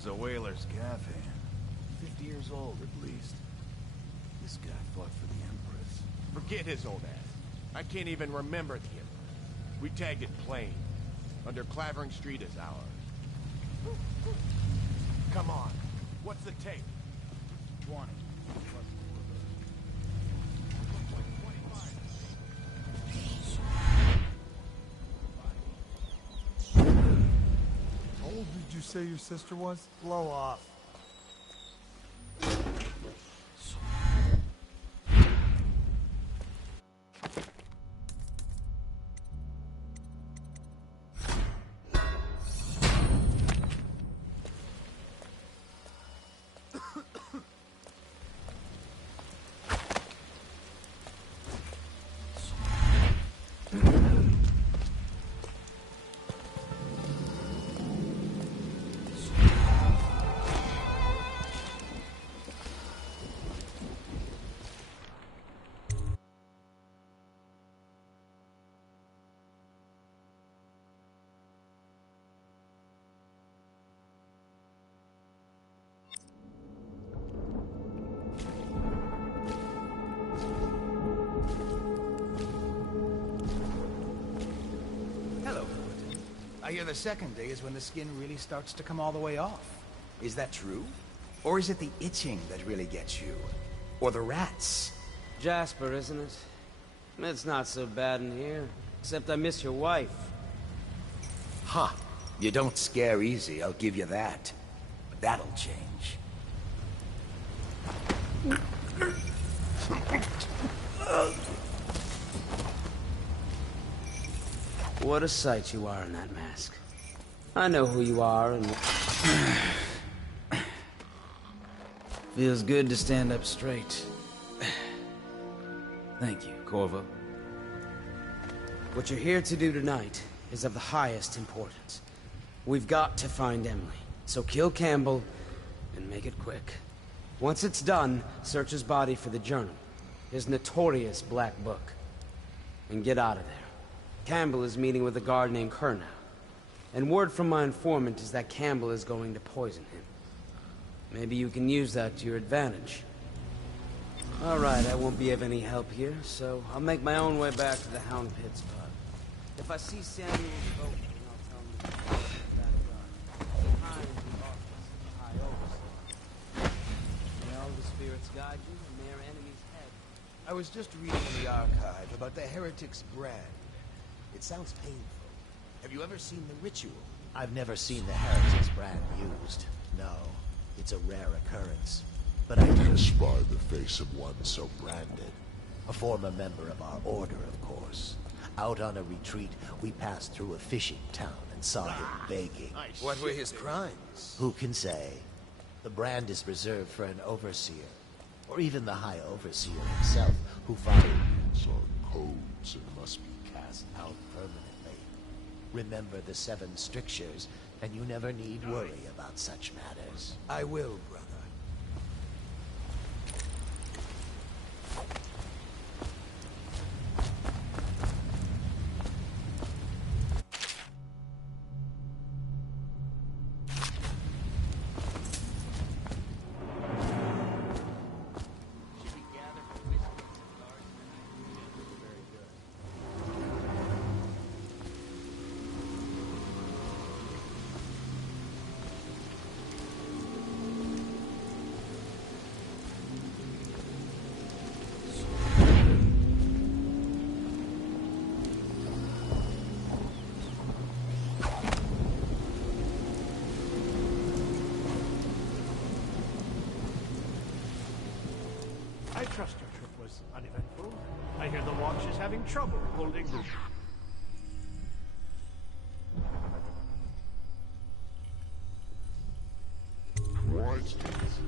was a whaler's gaff hand. 50 years old, at least. This guy fought for the Empress. Forget his old ass. I can't even remember the Empress. We tagged it plain. Under Clavering Street is ours. Come on. What's the take? 20. How old did you say your sister was? Blow off. I hear the second day is when the skin really starts to come all the way off. Is that true? Or is it the itching that really gets you? Or the rats? Jasper, isn't it? It's not so bad in here. Except I miss your wife. Huh. You don't scare easy, I'll give you that. But that'll change. What a sight you are in that mask. I know who you are and... Feels good to stand up straight. Thank you, Corvo. What you're here to do tonight is of the highest importance. We've got to find Emily. So kill Campbell and make it quick. Once it's done, search his body for the journal. His notorious black book. And get out of there. Campbell is meeting with a guard named Kernow. And word from my informant is that Campbell is going to poison him. Maybe you can use that to your advantage. Alright, I won't be of any help here, so I'll make my own way back to the Hound Pits pub. If I see Samuel's boat, I'll tell him to that guard. Behind the office of the High Overseer. May all the spirits guide you and their enemy's head. I was just reading in the archive about the Heretic's brand. It sounds painful. Have you ever seen the ritual? I've never seen the Heretic's brand used. No, it's a rare occurrence. But I did spy the face of one so branded. A former member of our order, of course. Out on a retreat, we passed through a fishing town and saw him begging. What were his crimes? Who can say? The brand is reserved for an overseer. Or even the High Overseer himself, who followed our codes and must be cast out permanently. Remember the 7 strictures, and you never need worry about such matters. I will, brother. I trust your trip was uneventful. I hear the Watch is having trouble holding... What?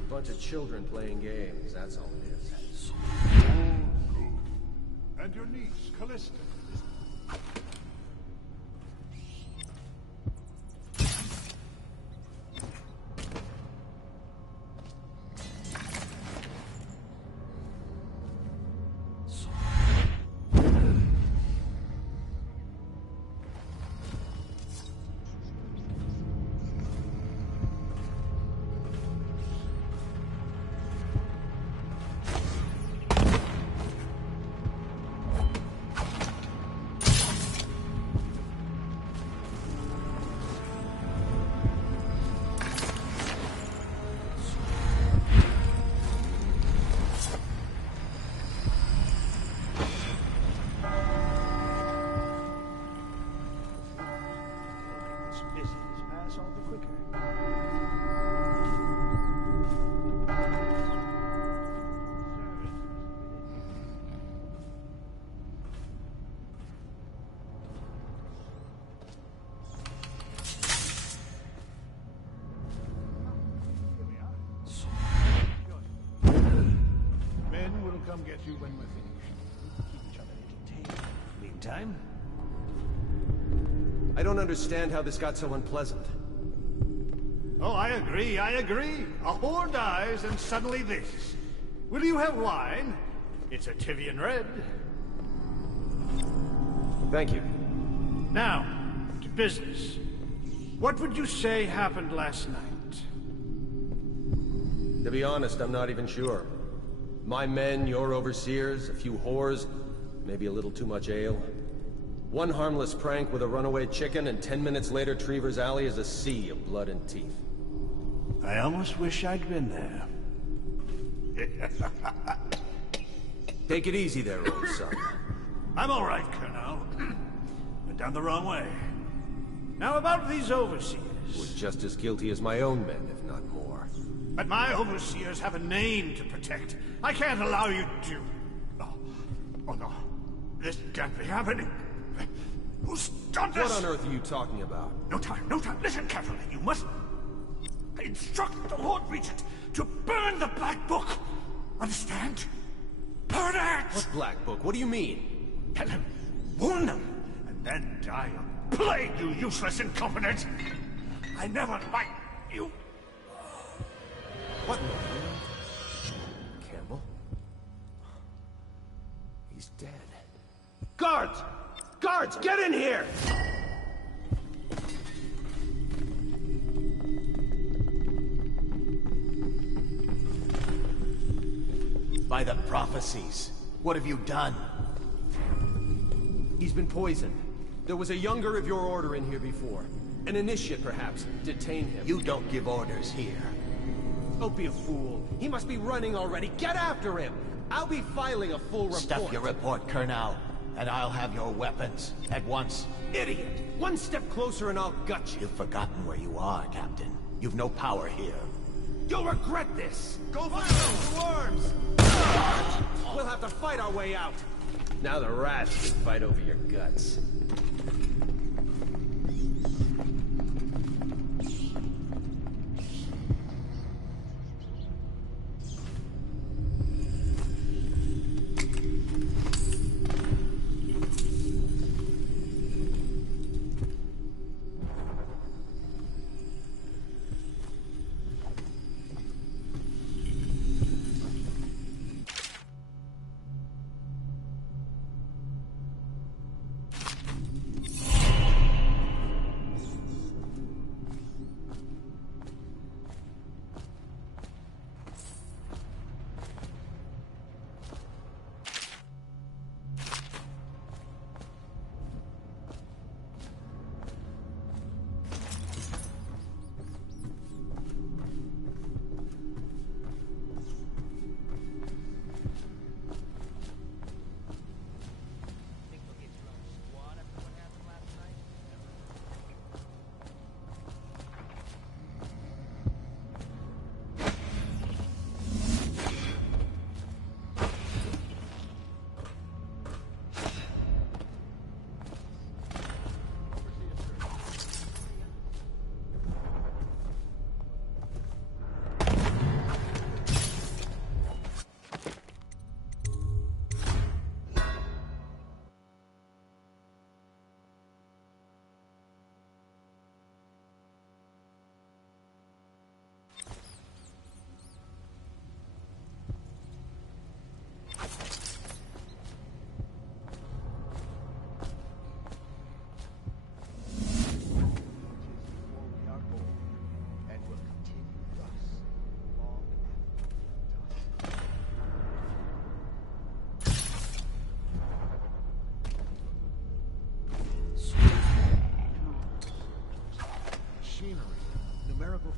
Bunch of children playing games, that's all it is. And your niece, Callista. come get you when we're finished. Keep each other entertained. Meantime, I don't understand how this got so unpleasant. oh, I agree. A whore dies and suddenly this. Will you have wine? It's a Tivian red. Thank you. Now, to business. What would you say happened last night? To be honest, I'm not even sure. My men, your overseers, a few whores, maybe a little too much ale. One harmless prank with a runaway chicken, and 10 minutes later, Trevor's Alley is a sea of blood and teeth. I almost wish I'd been there. Take it easy there, old son. I'm all right, Colonel. Went down the wrong way. Now about these overseers. Was just as guilty as my own men, if not more. But my overseers have a name to protect. I can't allow you to... Oh no. This can't be happening. Who's done this? What on earth are you talking about? No time. Listen carefully. You must instruct the Lord Regent to burn the Black Book. Understand? Burn it! What Black Book? What do you mean? Tell him. Warn them. And then die of plague, you useless incompetent. I never liked you. What in the world? Campbell? He's dead. Guards! Guards, get in here! By the prophecies, what have you done? He's been poisoned. There was a younger of your order in here before. An initiate, perhaps. Detain him. You don't give orders here. Don't be a fool. He must be running already. Get after him! I'll be filing a full report. Stuff your report, Colonel, and I'll have your weapons at once. Idiot! One step closer and I'll gut you. You've forgotten where you are, Captain. You've no power here. You'll regret this! Go find those worms! We'll have to fight our way out. Now the rats can fight over your guts.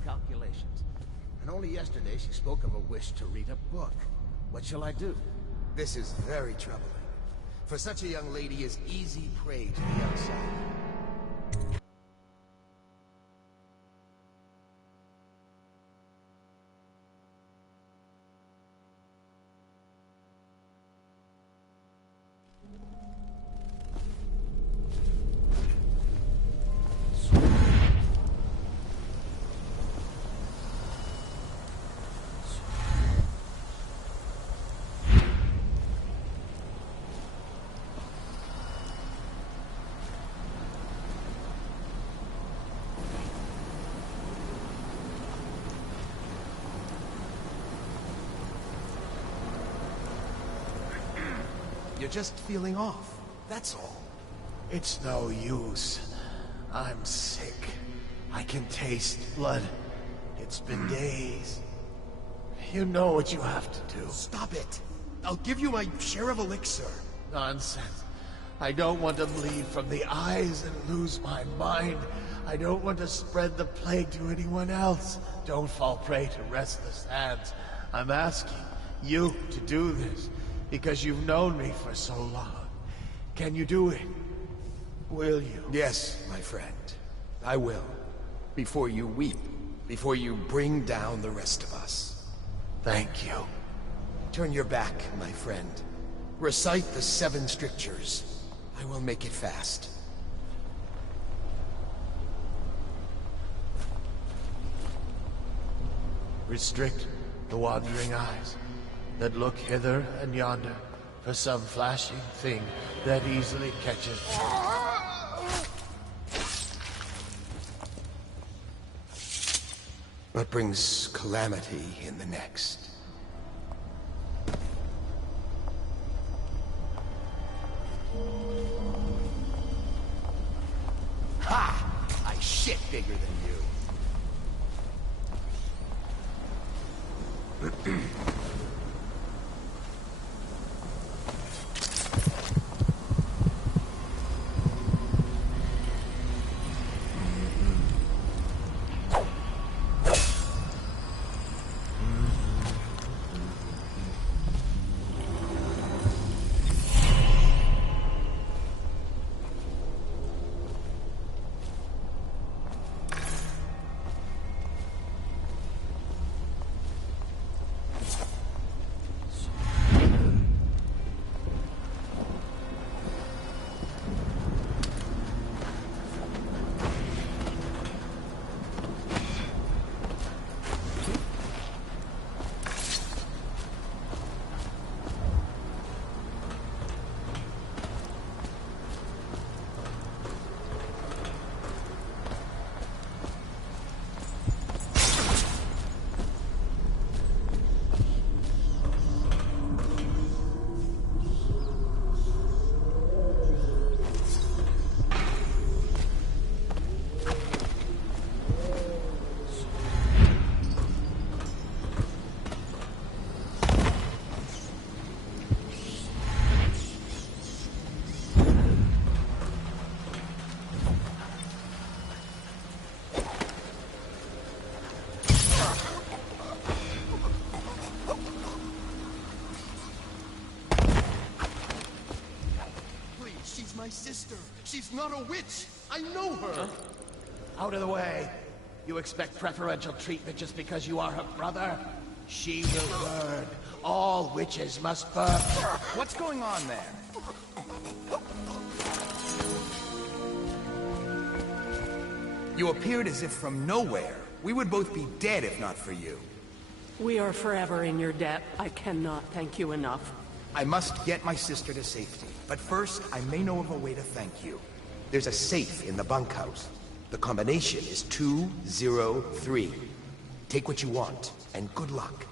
Calculations. And only yesterday she spoke of a wish to read a book. What shall I do? This is very troubling. For such a young lady is easy prey to the outside. You're just feeling off. That's all. It's no use. I'm sick. I can taste blood. It's been days. You know what you have to do. Stop it. I'll give you my share of elixir. Nonsense. I don't want to bleed from the eyes and lose my mind. I don't want to spread the plague to anyone else. Don't fall prey to restless hands. I'm asking you to do this because you've known me for so long. Can you do it? Will you? Yes, my friend. I will. Before you weep. Before you bring down the rest of us. Thank you. Turn your back, my friend. Recite the 7 strictures. I will make it fast. Restrict the wandering eyes that look hither and yonder for some flashing thing that easily catches. But brings calamity in the next. Ha! I shit bigger than you. My sister. She's not a witch. I know her. Huh? Out of the way. You expect preferential treatment just because you are her brother? She will burn. All witches must burn. What's going on there? You appeared as if from nowhere. We would both be dead if not for you. We are forever in your debt. I cannot thank you enough. I must get my sister to safety. But first, I may know of a way to thank you. There's a safe in the bunkhouse. The combination is 203. Take what you want, and good luck.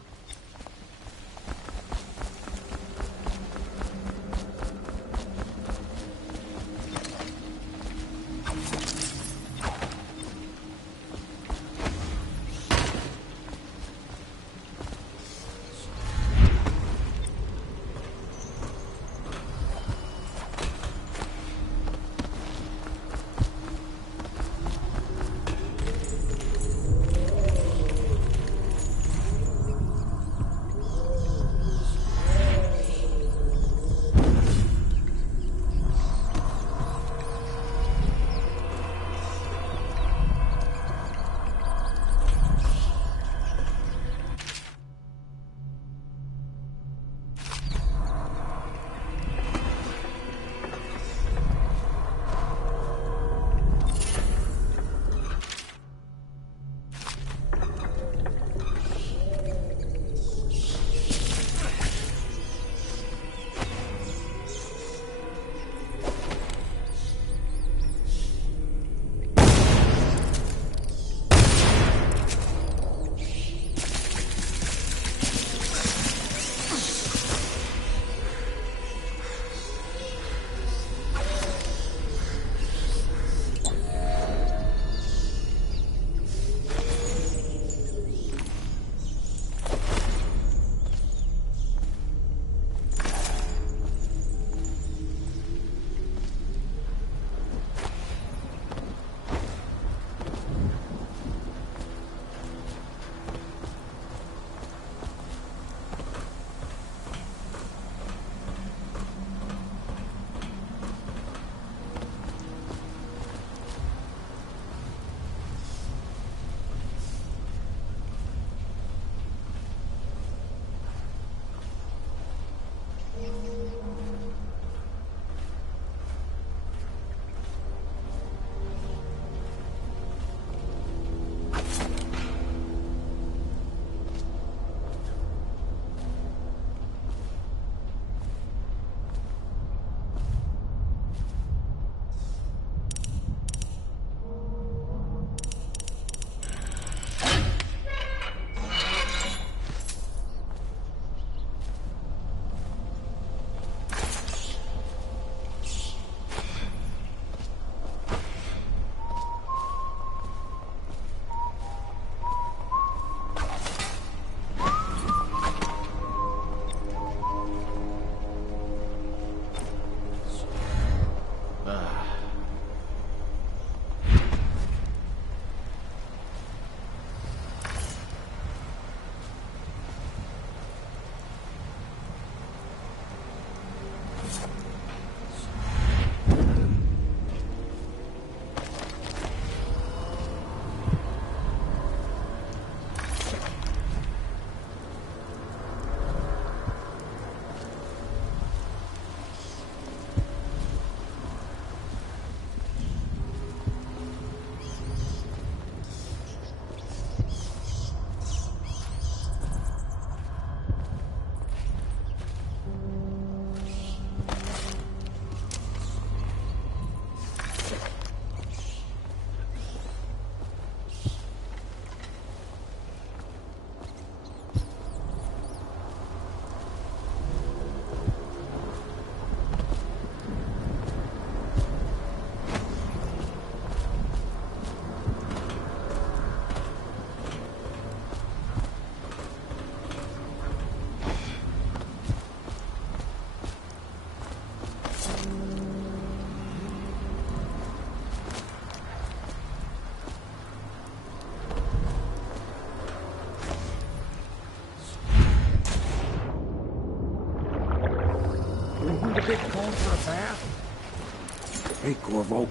a bit cold for a bath? Hey, Corvo.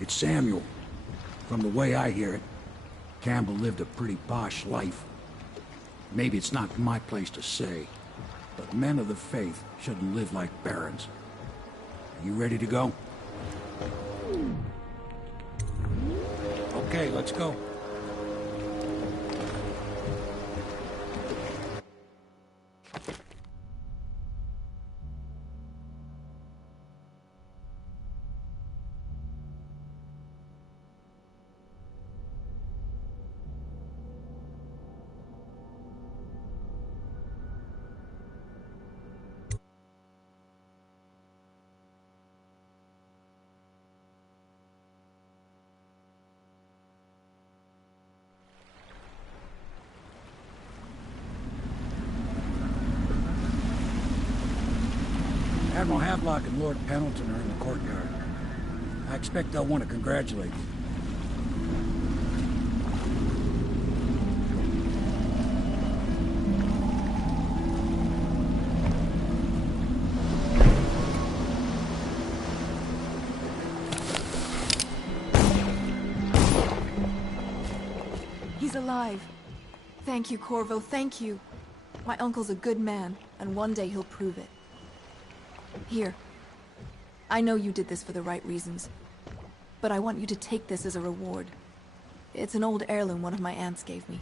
It's Samuel. From the way I hear it, Campbell lived a pretty posh life. Maybe it's not my place to say, but men of the faith shouldn't live like barons. Are you ready to go? Okay, let's go. Admiral Havelock and Lord Pendleton are in the courtyard. I expect they'll want to congratulate you. He's alive. Thank you, Corvo, thank you. My uncle's a good man, and one day he'll prove it. Here. I know you did this for the right reasons, but I want you to take this as a reward. It's an old heirloom one of my aunts gave me.